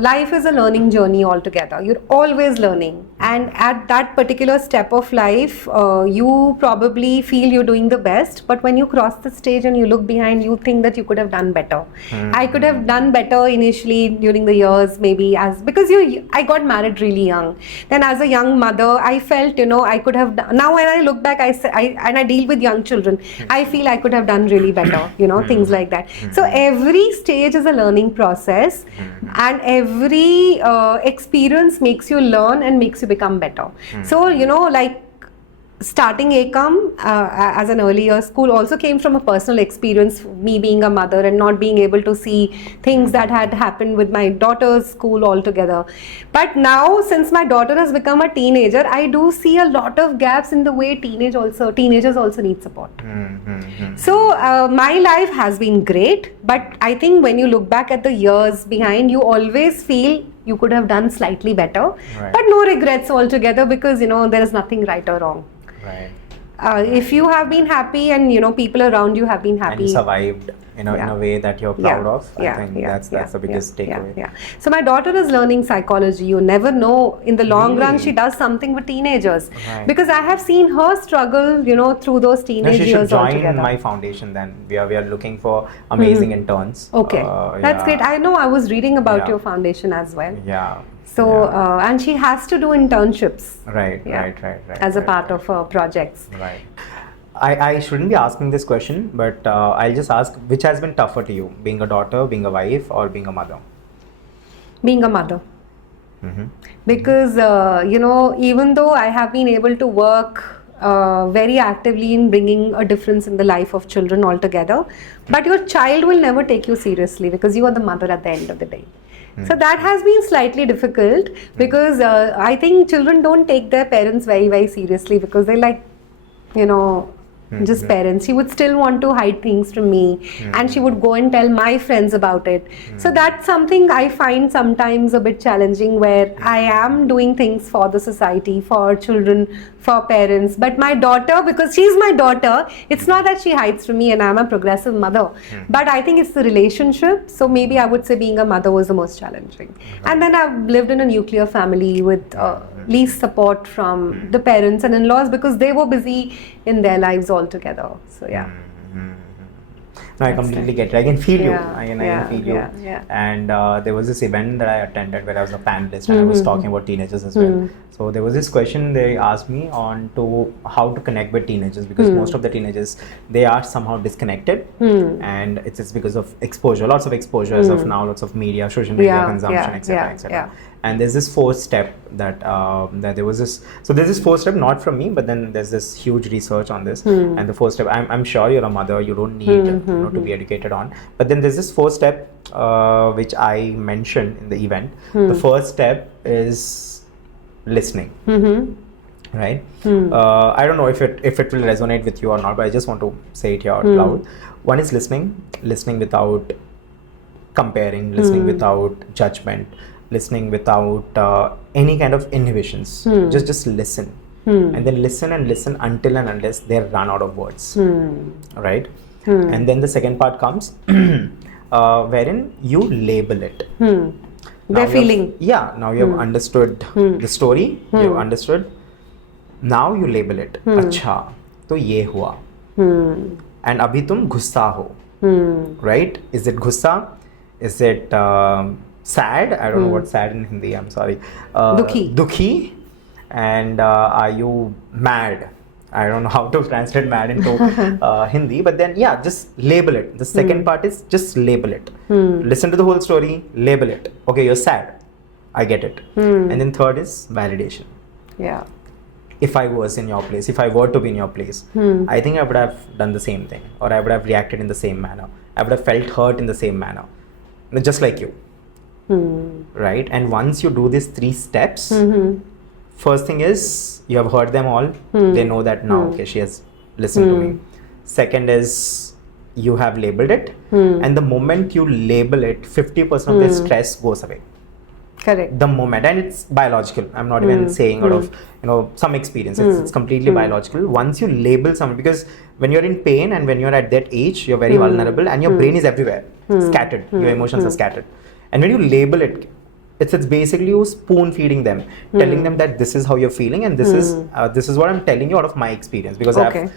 life is a learning journey altogether. You're always learning, and at that particular step of life, you probably feel you're doing the best, but when you cross the stage and you look behind, you think that you could have done better. I could have done better initially during the years, maybe because I got married really young. Then as a young mother, I felt, you know, I could have done. Now when I look back, I deal with young children, I feel I could have done really better, you know, things like that. So every stage is a learning process. And every experience makes you learn and makes you become better. So, you know, like starting Ekam as an earlier school also came from a personal experience, me being a mother and not being able to see things that had happened with my daughter's school altogether. But now, since my daughter has become a teenager, I do see a lot of gaps in the way teenagers also need support. So my life has been great, but I think when you look back at the years behind, you always feel you could have done slightly better, but no regrets altogether, because, you know, there is nothing right or wrong. If you have been happy and, you know, people around you have been happy, and you survived, you know, in a way that you're proud of, I think that's the biggest takeaway. So my daughter is learning psychology. You never know, in the long run she does something with teenagers, because I have seen her struggle, you know, through those teenage years. She should join my foundation then. We are looking for amazing interns. That's great. I know, I was reading about your foundation as well. So, and she has to do internships. Right. As a part of her projects. I shouldn't be asking this question, but I'll just ask, which has been tougher to you, being a daughter, being a wife, or being a mother? Being a mother. Because, you know, even though I have been able to work very actively in bringing a difference in the life of children altogether, but your child will never take you seriously because you are the mother at the end of the day. So that has been slightly difficult, because I think children don't take their parents very, very seriously, because they like, you know, just parents. She would still want to hide things from me, and she would go and tell my friends about it. So that's something I find sometimes a bit challenging, where I am doing things for the society, for children for parents. But my daughter, because she's my daughter, it's not that she hides from me and I'm a progressive mother. But I think it's the relationship. So maybe I would say being a mother was the most challenging. And then I've lived in a nuclear family with least support from the parents and in-laws because they were busy in their lives altogether. So yeah. No, I completely get it. I can feel you. Yeah, I can feel you. yeah. And there was this event that I attended where I was a panelist and I was talking about teenagers as well. So there was this question they asked me on to how to connect with teenagers because most of the teenagers, they are somehow disconnected and it's because of exposure, lots of exposure as of now, lots of media, social media consumption, etc. etc. And there's this fourth step that there was this. So there's this fourth step, not from me, but then there's this huge research on this. And the fourth step, I'm sure you're a mother, you don't need to be educated on. But then there's this fourth step which I mentioned in the event. The first step is listening. Right? I don't know if it will resonate with you or not, but I just want to say it here out loud. One is listening without comparing, listening without judgment, listening without any kind of inhibitions. Just listen. And then listen until and unless they run out of words. Right? And then the second part comes wherein you label it. Their feeling. Now you have understood the story, you have understood. Now you label it. अच्छा, तो ये हुआ. And अभी तुम गुस्सा हो. Right? Is it gussa? Is it sad? I don't know what sad in Hindi, I'm sorry. Dukhi. And are you mad? I don't know how to translate mad into Hindi, but then just label it. The second part is just label it. Listen to the whole story, label it. Okay, you're sad. I get it. And then third is validation. Yeah. If I was in your place, if I were to be in your place, I think I would have done the same thing, or I would have reacted in the same manner. I would have felt hurt in the same manner, just like you. Right? And once you do these 3 steps, first thing is you have heard them all. They know that now, okay, she has listened to me. Second is you have labeled it. And the moment you label it, 50% of the stress goes away. Correct. The moment, and it's biological. I'm not even saying out of some experience. It's completely biological. Once you label something, because when you're in pain and when you're at that age, you're very vulnerable and your brain is everywhere, scattered. Your emotions are scattered. And when you label it, it's basically you spoon feeding them, telling them that this is how you're feeling and this is what I'm telling you out of my experience, because I've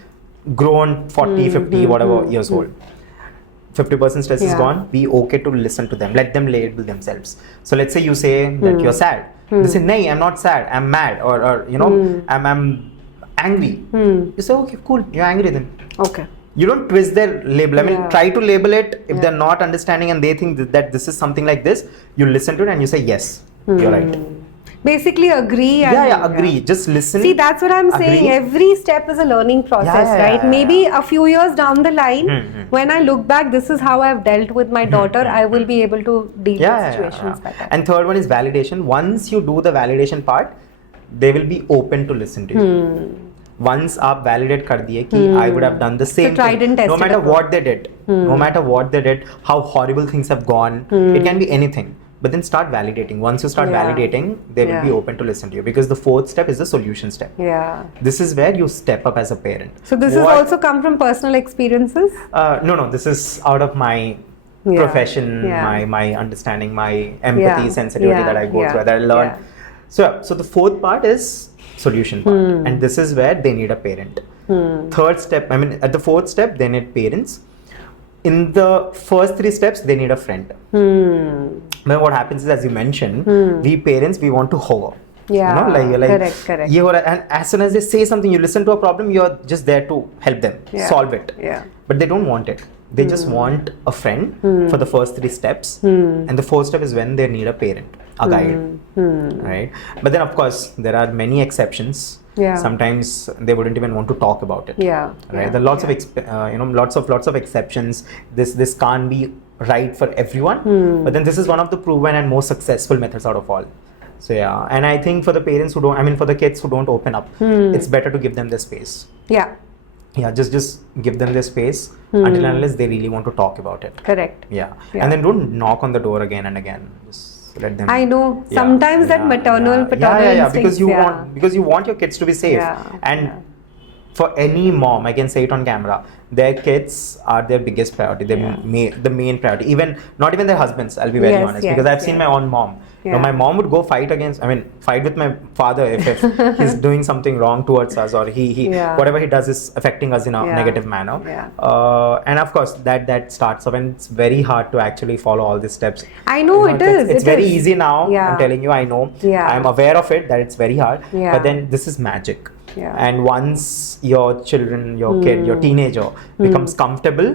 grown 40, 50, whatever years old. 50% stress is gone. Be okay to listen to them. Let them label themselves. So let's say you say that you're sad. They say, "No, I'm not sad. I'm mad," or I'm angry. You say, "Okay, cool. You're angry then." Okay. You don't twist their label. I mean, try to label it. If they're not understanding and they think that this is something like this, you listen to it and you say, "Yes, you're right." Basically agree. And agree. Just listen. See, that's what I'm saying. Every step is a learning process, right? Maybe a few years down the line, when I look back, this is how I've dealt with my daughter. I will be able to deal with situations better. And third one is validation. Once you do the validation part, they will be open to listen to you. Once आप validate कर दिए कि I would have done the same thing, no matter what they did, how horrible things have gone, it can be anything. But then start validating. Once you start validating, they will be open to listen to you, because the fourth step is the solution step. Yeah. This is where you step up as a parent. So this has also come from personal experiences? No. This is out of my profession, my understanding, my empathy, sensitivity that I go through, that I learn. So the fourth part is solution part, and this is where they need a parent. Third step, I mean, at the fourth step, they need parents. In the first 3 steps, they need a friend. Then what happens is, as you mentioned, we parents, we want to hover. Correct. And as soon as they say something, you listen to a problem, you're just there to help them solve it. But they don't want it. They just want a friend for the first 3 steps. And the fourth step is when they need a parent, a guide. Right? But then, of course, there are many exceptions. Sometimes they wouldn't even want to talk about it. Right? There are lots of lots of exceptions. This can't be right for everyone. But then this is one of the proven and most successful methods out of all. So and I think for the parents who don't, I mean, for the kids who don't open up, it's better to give them the space. Just give them the space until and unless they really want to talk about it. Correct. And then don't knock on the door again and again. Just let them. I know. Sometimes that maternal paternal instincts, because you want your kids to be safe. And for any mom, I can say it on camera, their kids are their biggest priority, the main priority. Even not even their husbands, I'll be very honest, because I've seen my own mom. You know, my mom would go fight with my father if he's doing something wrong towards us, or he whatever he does is affecting us in a negative manner. And of course that starts up, and it's very hard to actually follow all these steps. I know, it is. It's very easy now. I'm telling you, I know. I'm aware of it, that it's very hard. But then this is magic. And once your children, your kid, your teenager becomes comfortable,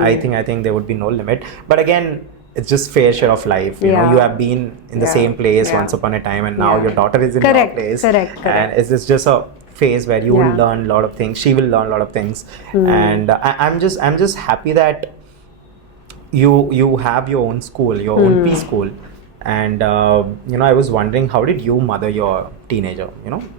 I think there would be no limit. But again, it's just fair share of life. You know, you have been in the same place once upon a time, and now your daughter is in your place. Correct. And it's just a phase where you will learn a lot of things. She will learn a lot of things. And I'm just happy that you have your own school, your own preschool. And I was wondering, how did you mother your teenager,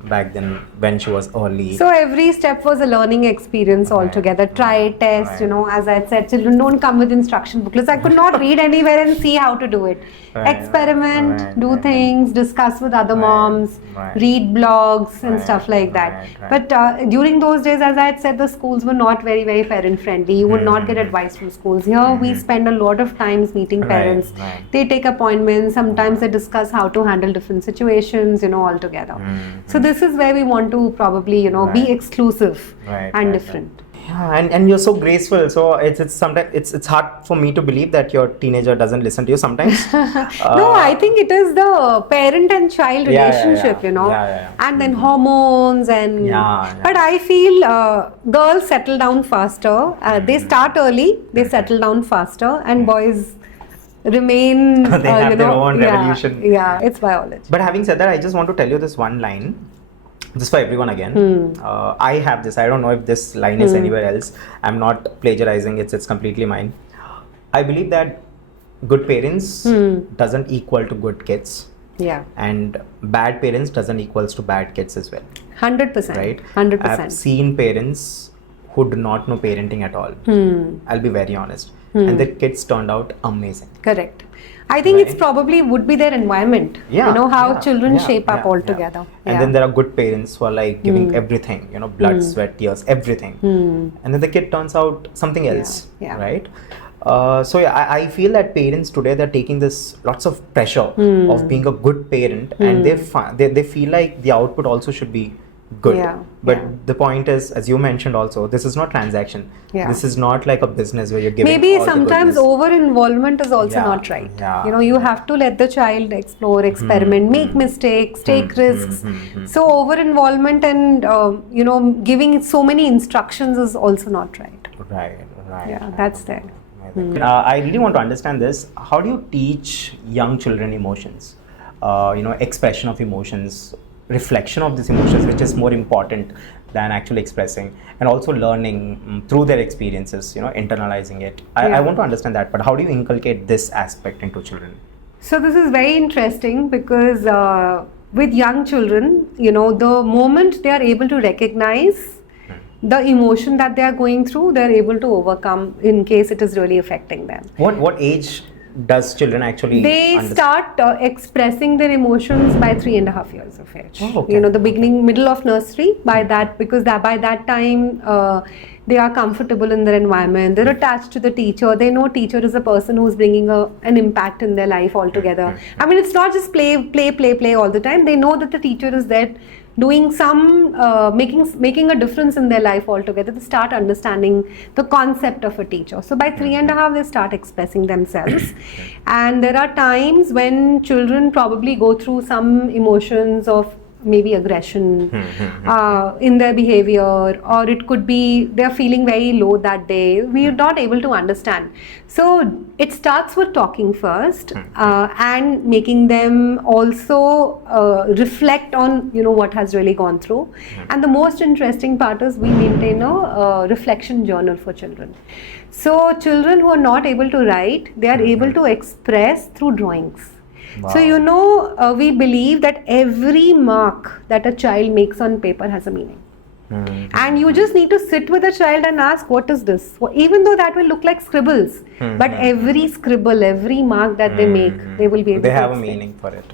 back then when she was early? So every step was a learning experience altogether. Try, test, as I said, children don't come with instruction booklets. I could not read anywhere and see how to do it. Experiment, do things, discuss with other moms, read blogs and stuff like that. But during those days, as I had said, the schools were not very, very parent friendly. You would not get advice from schools. Here we spend a lot of times meeting parents. They take appointments. Sometimes they discuss how to handle different situations, all together. So this is where we want to probably, be exclusive and different. Yeah, and you're so graceful. So it's sometimes it's hard for me to believe that your teenager doesn't listen to you sometimes. No, I think it is the parent and child relationship, and then hormones and. But I feel girls settle down faster. They start early, they settle down faster, and boys remain. They have their own revolution. Yeah, it's biology. But having said that, I just want to tell you this one line. Just for everyone again. I have this. I don't know if this line is anywhere else. I'm not plagiarizing. It's completely mine. I believe that good parents doesn't equal to good kids. Yeah. And bad parents doesn't equals to bad kids as well. 100%. Right? 100%. I've seen parents who do not know parenting at all. I'll be very honest. And the kids turned out amazing. Correct. I think it's probably would be their environment. How children shape up altogether. And then there are good parents who are like giving everything, blood, sweat, tears, everything. And then the kid turns out something else, right? I feel that parents today, they're taking this lots of pressure of being a good parent, and they feel like the output also should be good. But the point is, as you mentioned also, this is not transaction. This is not like a business where you're giving maybe sometimes over involvement is also not right. You have to let the child explore, experiment, make mistakes, take risks. So over involvement and giving so many instructions is also not right. Right. That's there. I really want to understand this. How do you teach young children emotions? Expression of emotions, reflection of these emotions, which is more important than actually expressing, and also learning through their experiences, internalizing it. I want to understand that, but how do you inculcate this aspect into children? So this is very interesting because with young children, the moment they are able to recognize the emotion that they are going through, they are able to overcome in case it is really affecting them. What age does children actually start expressing their emotions by 3.5 years of age. The beginning, middle of nursery, by that time they are comfortable in their environment, they're attached to the teacher, they know teacher is a person who's bringing an impact in their life altogether. It's not just play all the time. They know that the teacher is there doing some making a difference in their life altogether. They start understanding the concept of a teacher. So by 3.5 they start expressing themselves. And there are times when children probably go through some emotions of maybe aggression in their behavior, or it could be they're feeling very low that day. We are not able to understand. So it starts with talking first and making them also reflect on what has really gone through. And the most interesting part is we maintain a reflection journal for children. So children who are not able to write, they are able to express through drawings. Wow. So we believe that every mark that a child makes on paper has a meaning. And you just need to sit with the child and ask, what is this? Even though that will look like scribbles, but every scribble, every mark that they make, they will be able to have a explain. meaning for it.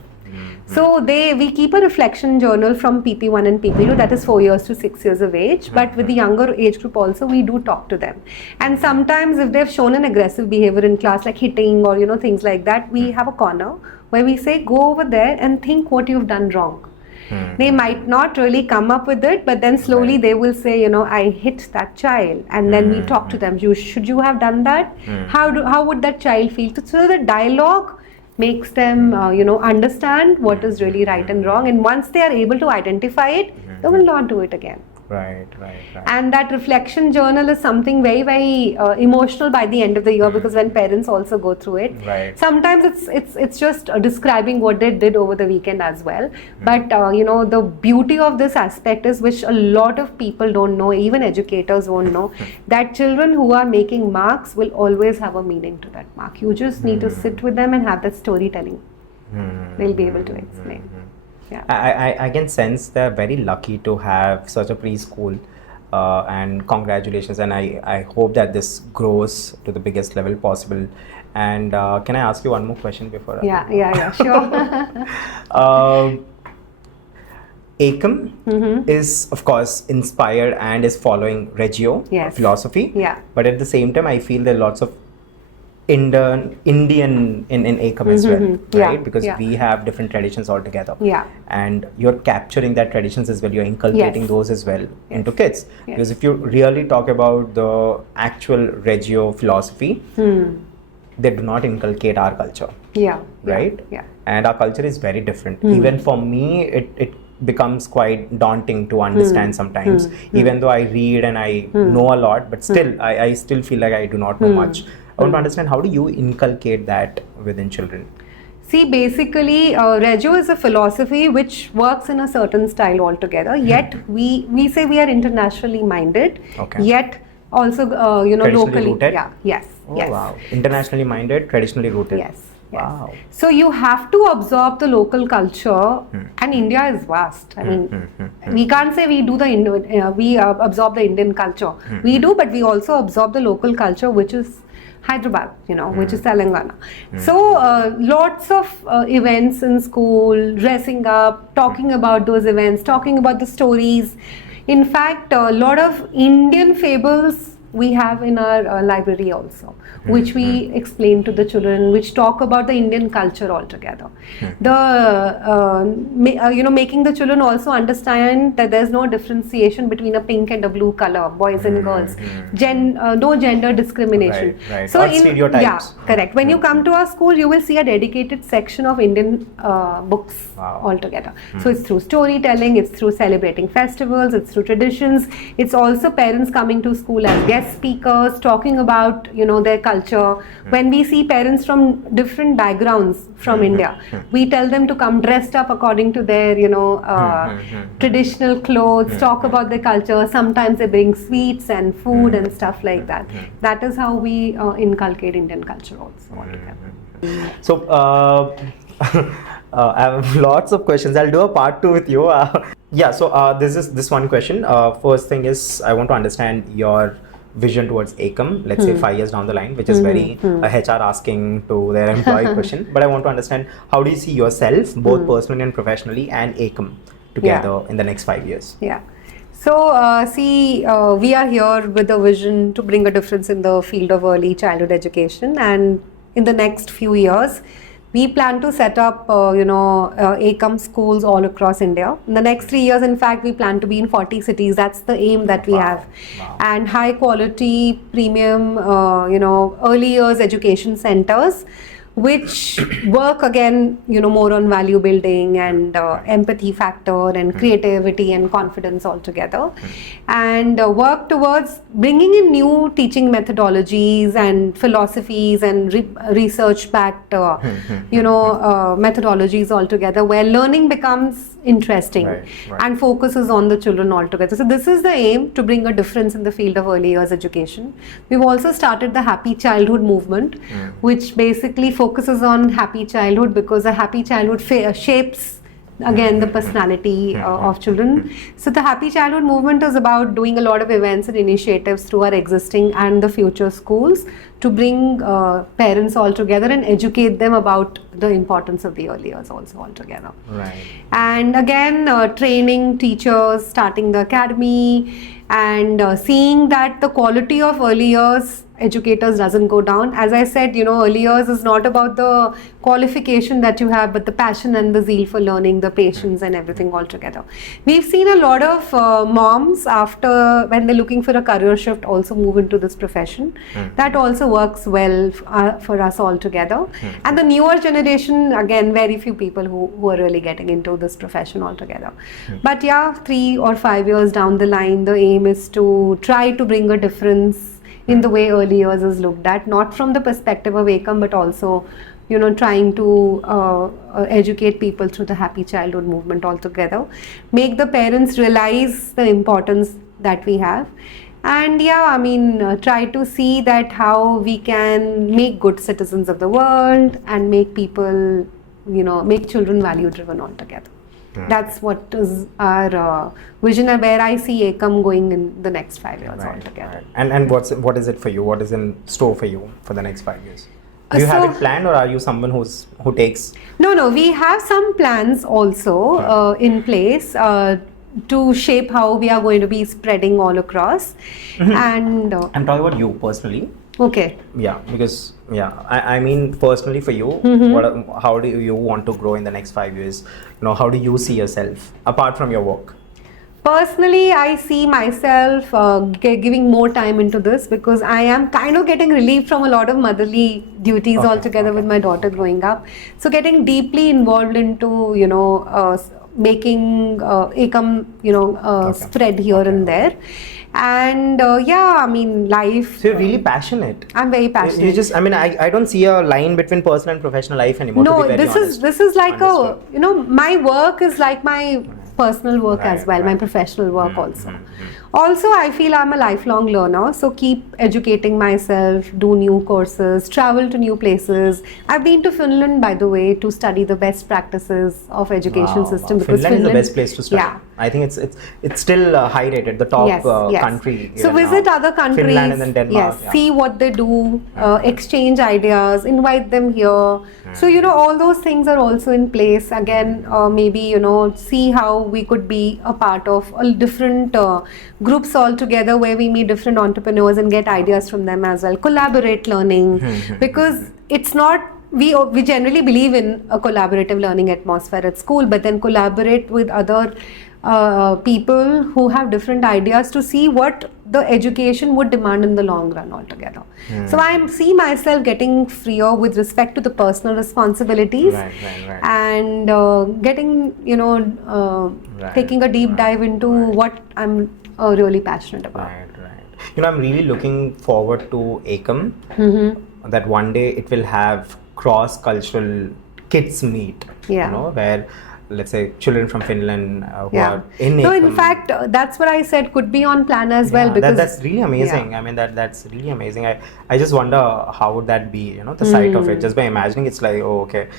So we keep a reflection journal from PP1 and PP2, that is 4 years to 6 years of age. But with the younger age group also, we do talk to them. And sometimes if they've shown an aggressive behavior in class, like hitting or things like that, we have a corner where we say, go over there and think what you've done wrong. They might not really come up with it, but then slowly they will say, I hit that child, and then we talk to them. Should you have done that? How would that child feel? So the dialogue makes them, understand what is really right and wrong. And once they are able to identify it, they will not do it again. Right. And that reflection journal is something very, very emotional by the end of the year, because when parents also go through it, sometimes it's just describing what they did over the weekend as well. But the beauty of this aspect is, which a lot of people don't know, even educators won't know, that children who are making marks will always have a meaning to that mark. You just need to sit with them and have that storytelling. They'll be able to explain. Yeah. I can sense they're very lucky to have such a preschool, and congratulations, and I hope that this grows to the biggest level possible. And can I ask you one more question before? Yeah, sure. Ekam is of course inspired and is following Reggio philosophy, but at the same time I feel there are lots of Indian in Ekam as well, right? Because we have different traditions altogether. And you're capturing that traditions as well. You're inculcating those as well into kids. Because if you really talk about the actual Reggio philosophy, they do not inculcate our culture. Right? And our culture is very different. Even for me, it becomes quite daunting to understand sometimes. Even though I read and I know a lot, but still, I still feel like I do not know much. I want to understand, how do you inculcate that within children? See, basically, Reggio is a philosophy which works in a certain style altogether. Yet we say we are internationally minded. Yet also, locally. Rooted? Yes. Wow. Internationally minded, traditionally rooted. Yes. Wow. So you have to absorb the local culture, and India is vast. I mean, we can't say we do we absorb the Indian culture. We do, but we also absorb the local culture, which is Hyderabad, which is Telangana. So lots of events in school, dressing up, talking about those events, talking about the stories. In fact, a lot of Indian fables we have in our library also, which we explain to the children, which talk about the Indian culture altogether. Making the children also understand that there's no differentiation between a pink and a blue color, boys and girls, no gender discrimination. Right. So stereotypes. Yeah, correct. When you come to our school, you will see a dedicated section of Indian books altogether. So it's through storytelling, it's through celebrating festivals, it's through traditions. It's also parents coming to school as guest speakers, talking about their culture. When we see parents from different backgrounds from India, we tell them to come dressed up according to their traditional clothes, talk about their culture. Sometimes they bring sweets and food and stuff like that. That is how we inculcate Indian culture also altogether. So I have lots of questions. I'll do a part 2 with you. So this one question. First thing is, I want to understand your vision towards Ekam, let's say 5 years down the line, which is very HR asking to their employee question. But I want to understand, how do you see yourself, both personally and professionally, and Ekam together in the next 5 years? So, we are here with a vision to bring a difference in the field of early childhood education, and in the next few years, we plan to set up, Ekam schools all across India. In the next 3 years, in fact, we plan to be in 40 cities. That's the aim that we have. And high quality, premium, early years education centers, which work again, more on value building and empathy factor and creativity and confidence altogether, and work towards bringing in new teaching methodologies and philosophies and research-backed, methodologies altogether, where learning becomes interesting and focuses on the children altogether. So this is the aim, to bring a difference in the field of early years education. We've also started the Happy Childhood movement, which basically focuses on happy childhood, because a happy childhood shapes again the personality of children. So the Happy Childhood movement is about doing a lot of events and initiatives through our existing and the future schools to bring parents all together and educate them about the importance of the early years also all together. Right. And again, training teachers, starting the academy, and seeing that the quality of early years educators doesn't go down. As I said, early years is not about the qualification that you have, but the passion and the zeal for learning, the patience and everything all together. We've seen a lot of moms after, when they're looking for a career shift, also move into this profession. That also works well for us all together. And the newer generation, again, very few people who are really getting into this profession altogether. But yeah, 3 or 5 years down the line, the aim is to try to bring a difference in the way early years is looked at, not from the perspective of Ekam, but also, trying to educate people through the Happy Childhood movement altogether, make the parents realize the importance that we have, and try to see that how we can make good citizens of the world and make people, make children value driven altogether. That's what is our vision, and where I see Ekam going in the next 5 years altogether. Right. And what is it for you? What is in store for you for the next 5 years? Do you have it planned, or are you someone who takes? No. We have some plans also in place to shape how we are going to be spreading all across. And I'm talking about you personally. Okay. Yeah, because I mean personally for you, how do you want to grow in the next 5 years? How do you see yourself apart from your work? Personally, I see myself giving more time into this, because I am kind of getting relief from a lot of motherly duties altogether with my daughter growing up. So getting deeply involved into, making Ekam, spread here and there. And life. So you're really passionate. I'm very passionate. I don't see a line between personal and professional life anymore. No, to be very honest. this is like my work is like my personal work as well, my professional work also. Also, I feel I'm a lifelong learner, so keep educating myself, do new courses, travel to new places. I've been to Finland, by the way, to study the best practices of education system. Because Finland is the best place to study. Yeah. I think it's still high rated, the top country. So visit other countries. Finland and then Denmark. Yes, see what they do, exchange ideas, invite them here. So all those things are also in place. Again, maybe see how we could be a part of a different groups all together, where we meet different entrepreneurs and get ideas from them as well. Collaborate learning, because it's not. We generally believe in a collaborative learning atmosphere at school, but then collaborate with other people who have different ideas to see what the education would demand in the long run altogether. So I see myself getting freer with respect to the personal responsibilities, and getting, taking a deep dive into what I'm really passionate about. Right. I'm really looking forward to Ekam, that one day it will have cross-cultural kids meet, where, let's say, children from Finland who are in Ekam. No, in fact, that's what I said could be on plan as well. Because that's really amazing. Yeah. That's really amazing. I just wonder how would that be, the sight of it. Just by imagining, it's like, oh, okay,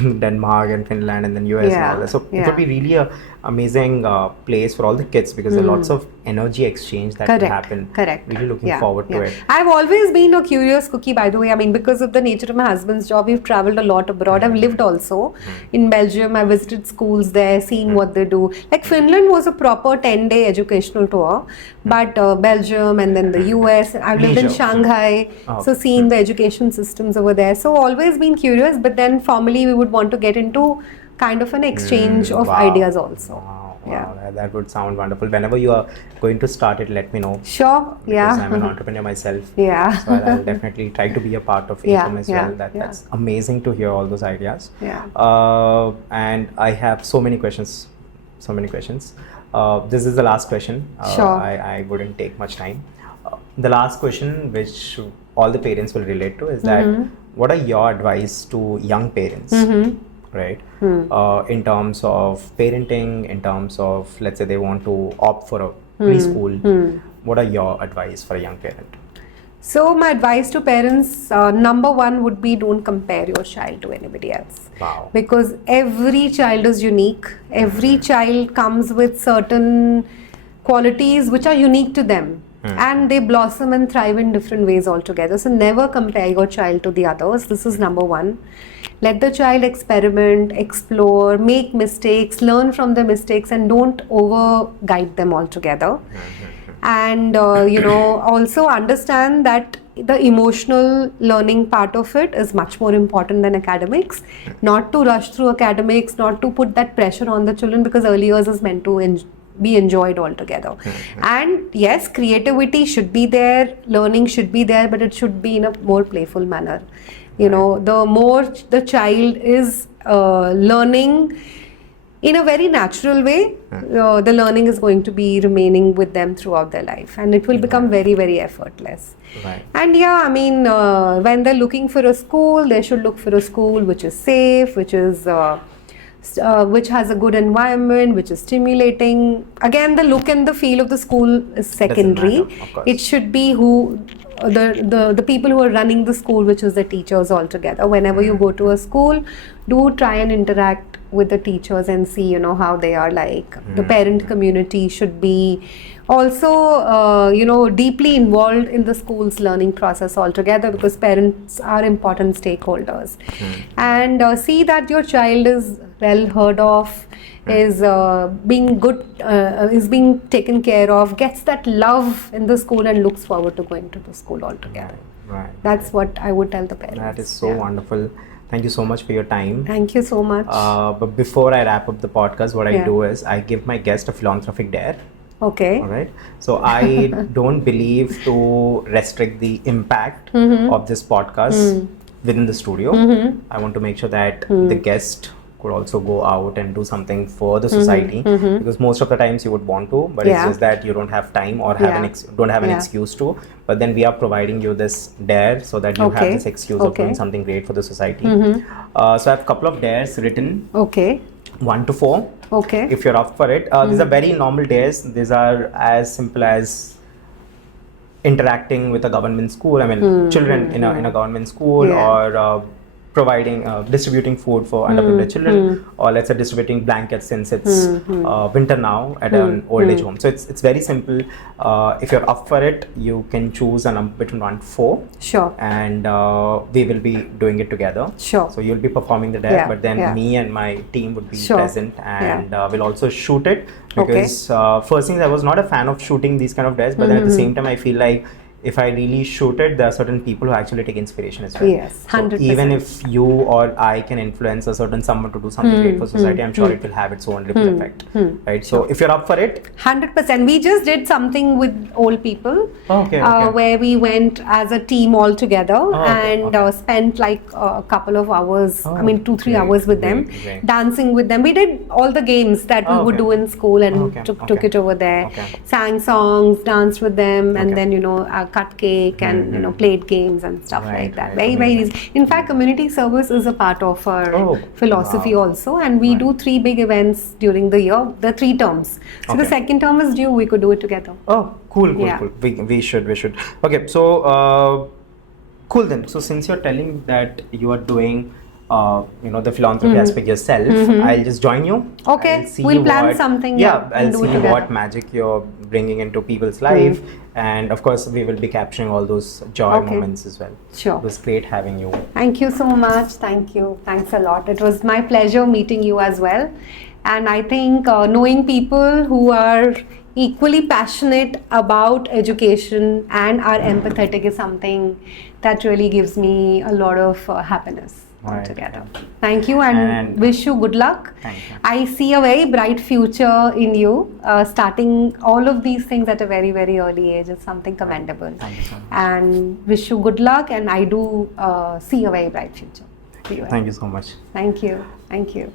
Denmark and Finland and then US and all that. So it would be really a amazing place for all the kids, because there are lots of energy exchange that will happen. Correct. Really looking forward to it. I've always been a curious cookie, by the way. Because of the nature of my husband's job, we've traveled a lot abroad. I've lived also in Belgium. I visited schools there, seen what they do. Like Finland was a proper 10-day educational tour, but Belgium and then the US. I've lived in Shanghai, so seen the education systems over there. So always been curious, but then formally we would want to get into kind of an exchange of ideas also. Wow, that would sound wonderful. Whenever you are going to start it, let me know. Sure, because I'm an entrepreneur myself. So I'll definitely try to be a part of Ekam as well. That's amazing to hear all those ideas. And I have so many questions. This is the last question. I wouldn't take much time. The last question, which all the parents will relate to, is that what are your advice to young parents? Right? In terms of parenting, in terms of, let's say they want to opt for a preschool, what are your advice for a young parent? So my advice to parents, number one would be don't compare your child to anybody else. Wow. Because every child is unique. Every child comes with certain qualities which are unique to them. And they blossom and thrive in different ways altogether. So never compare your child to the others. This is number one. Let the child experiment, explore, make mistakes, learn from the mistakes, and don't over guide them altogether. And also understand that the emotional learning part of it is much more important than academics. Not to rush through academics, not to put that pressure on the children, because early years is meant to be enjoyed altogether. And yes, creativity should be there, learning should be there, but it should be in a more playful manner. The more the child is learning in a very natural way, the learning is going to be remaining with them throughout their life, and it will become very, very effortless. Right. And when they're looking for a school, they should look for a school which is safe, which has a good environment, which is stimulating. Again, the look and the feel of the school is secondary. It should be the people who are running the school, which is the teachers altogether. Whenever you go to a school, do try and interact with the teachers and see how they are like. The parent community should be also deeply involved in the school's learning process altogether, because parents are important stakeholders. And see that your child is well heard of, is being good, is being taken care of, gets that love in the school, and looks forward to going to the school altogether. Right. That's what I would tell the parents. That is so wonderful. Thank you so much for your time. Thank you so much. But before I wrap up the podcast, what I do is I give my guest a philanthropic dare. Okay. All right. So I don't believe to restrict the impact of this podcast within the studio. I want to make sure that the guest could also go out and do something for the society, because most of the times you would want to, but it's just that you don't have time or don't have an excuse to. But then we are providing you this dare so that you have this excuse of doing something great for the society. So I have a couple of dares written. 1 to 4. Okay. If you're up for it. These are very normal days. These are as simple as interacting with a government school. I mean, children in a government school, or distributing food for underprivileged children, or let's say distributing blankets since it's winter now at an old age home. So it's very simple. If you're up for it, you can choose a number between 1 to 4. Sure. And we will be doing it together. Sure. So you'll be performing the dare, but then me and my team would be present, and we'll also shoot it, because first thing, I was not a fan of shooting these kind of dares, but then at the same time I feel like if I really shoot it, there are certain people who actually take inspiration as well. Yes, 100%. So even if you or I can influence a certain someone to do something great for society, I'm sure it will have its own ripple effect. Right? So if you're up for it. 100%. We just did something with old people, okay. where we went as a team all together and spent like a couple of hours, 2-3 hours with them, dancing with them. We did all the games that we would do in school, and took it over there, sang songs, danced with them, and then cut cake and played games and stuff like that. Very easy. In fact, community service is a part of our philosophy also, and we do 3 big events during the year, the 3 terms. So the second term is due, we could do it together. Oh, cool. We should. Okay, so cool then. So since you're telling that you are doing the philanthropy aspect yourself, I'll just join you. Okay, we'll plan something. I'll see what magic you're bringing into people's life, and of course we will be capturing all those joy moments as well. Sure. It was great having you. Thank you so much. Thank you. Thanks a lot. It was my pleasure meeting you as well, and I think knowing people who are equally passionate about education and are empathetic is something that really gives me a lot of happiness. Altogether. Thank you, and wish you good luck. Thank you. I see a very bright future in you. Starting all of these things at a very, very early age is something commendable. Thank you so much. And wish you good luck, and I do see a very bright future. Thank you so much. Thank you.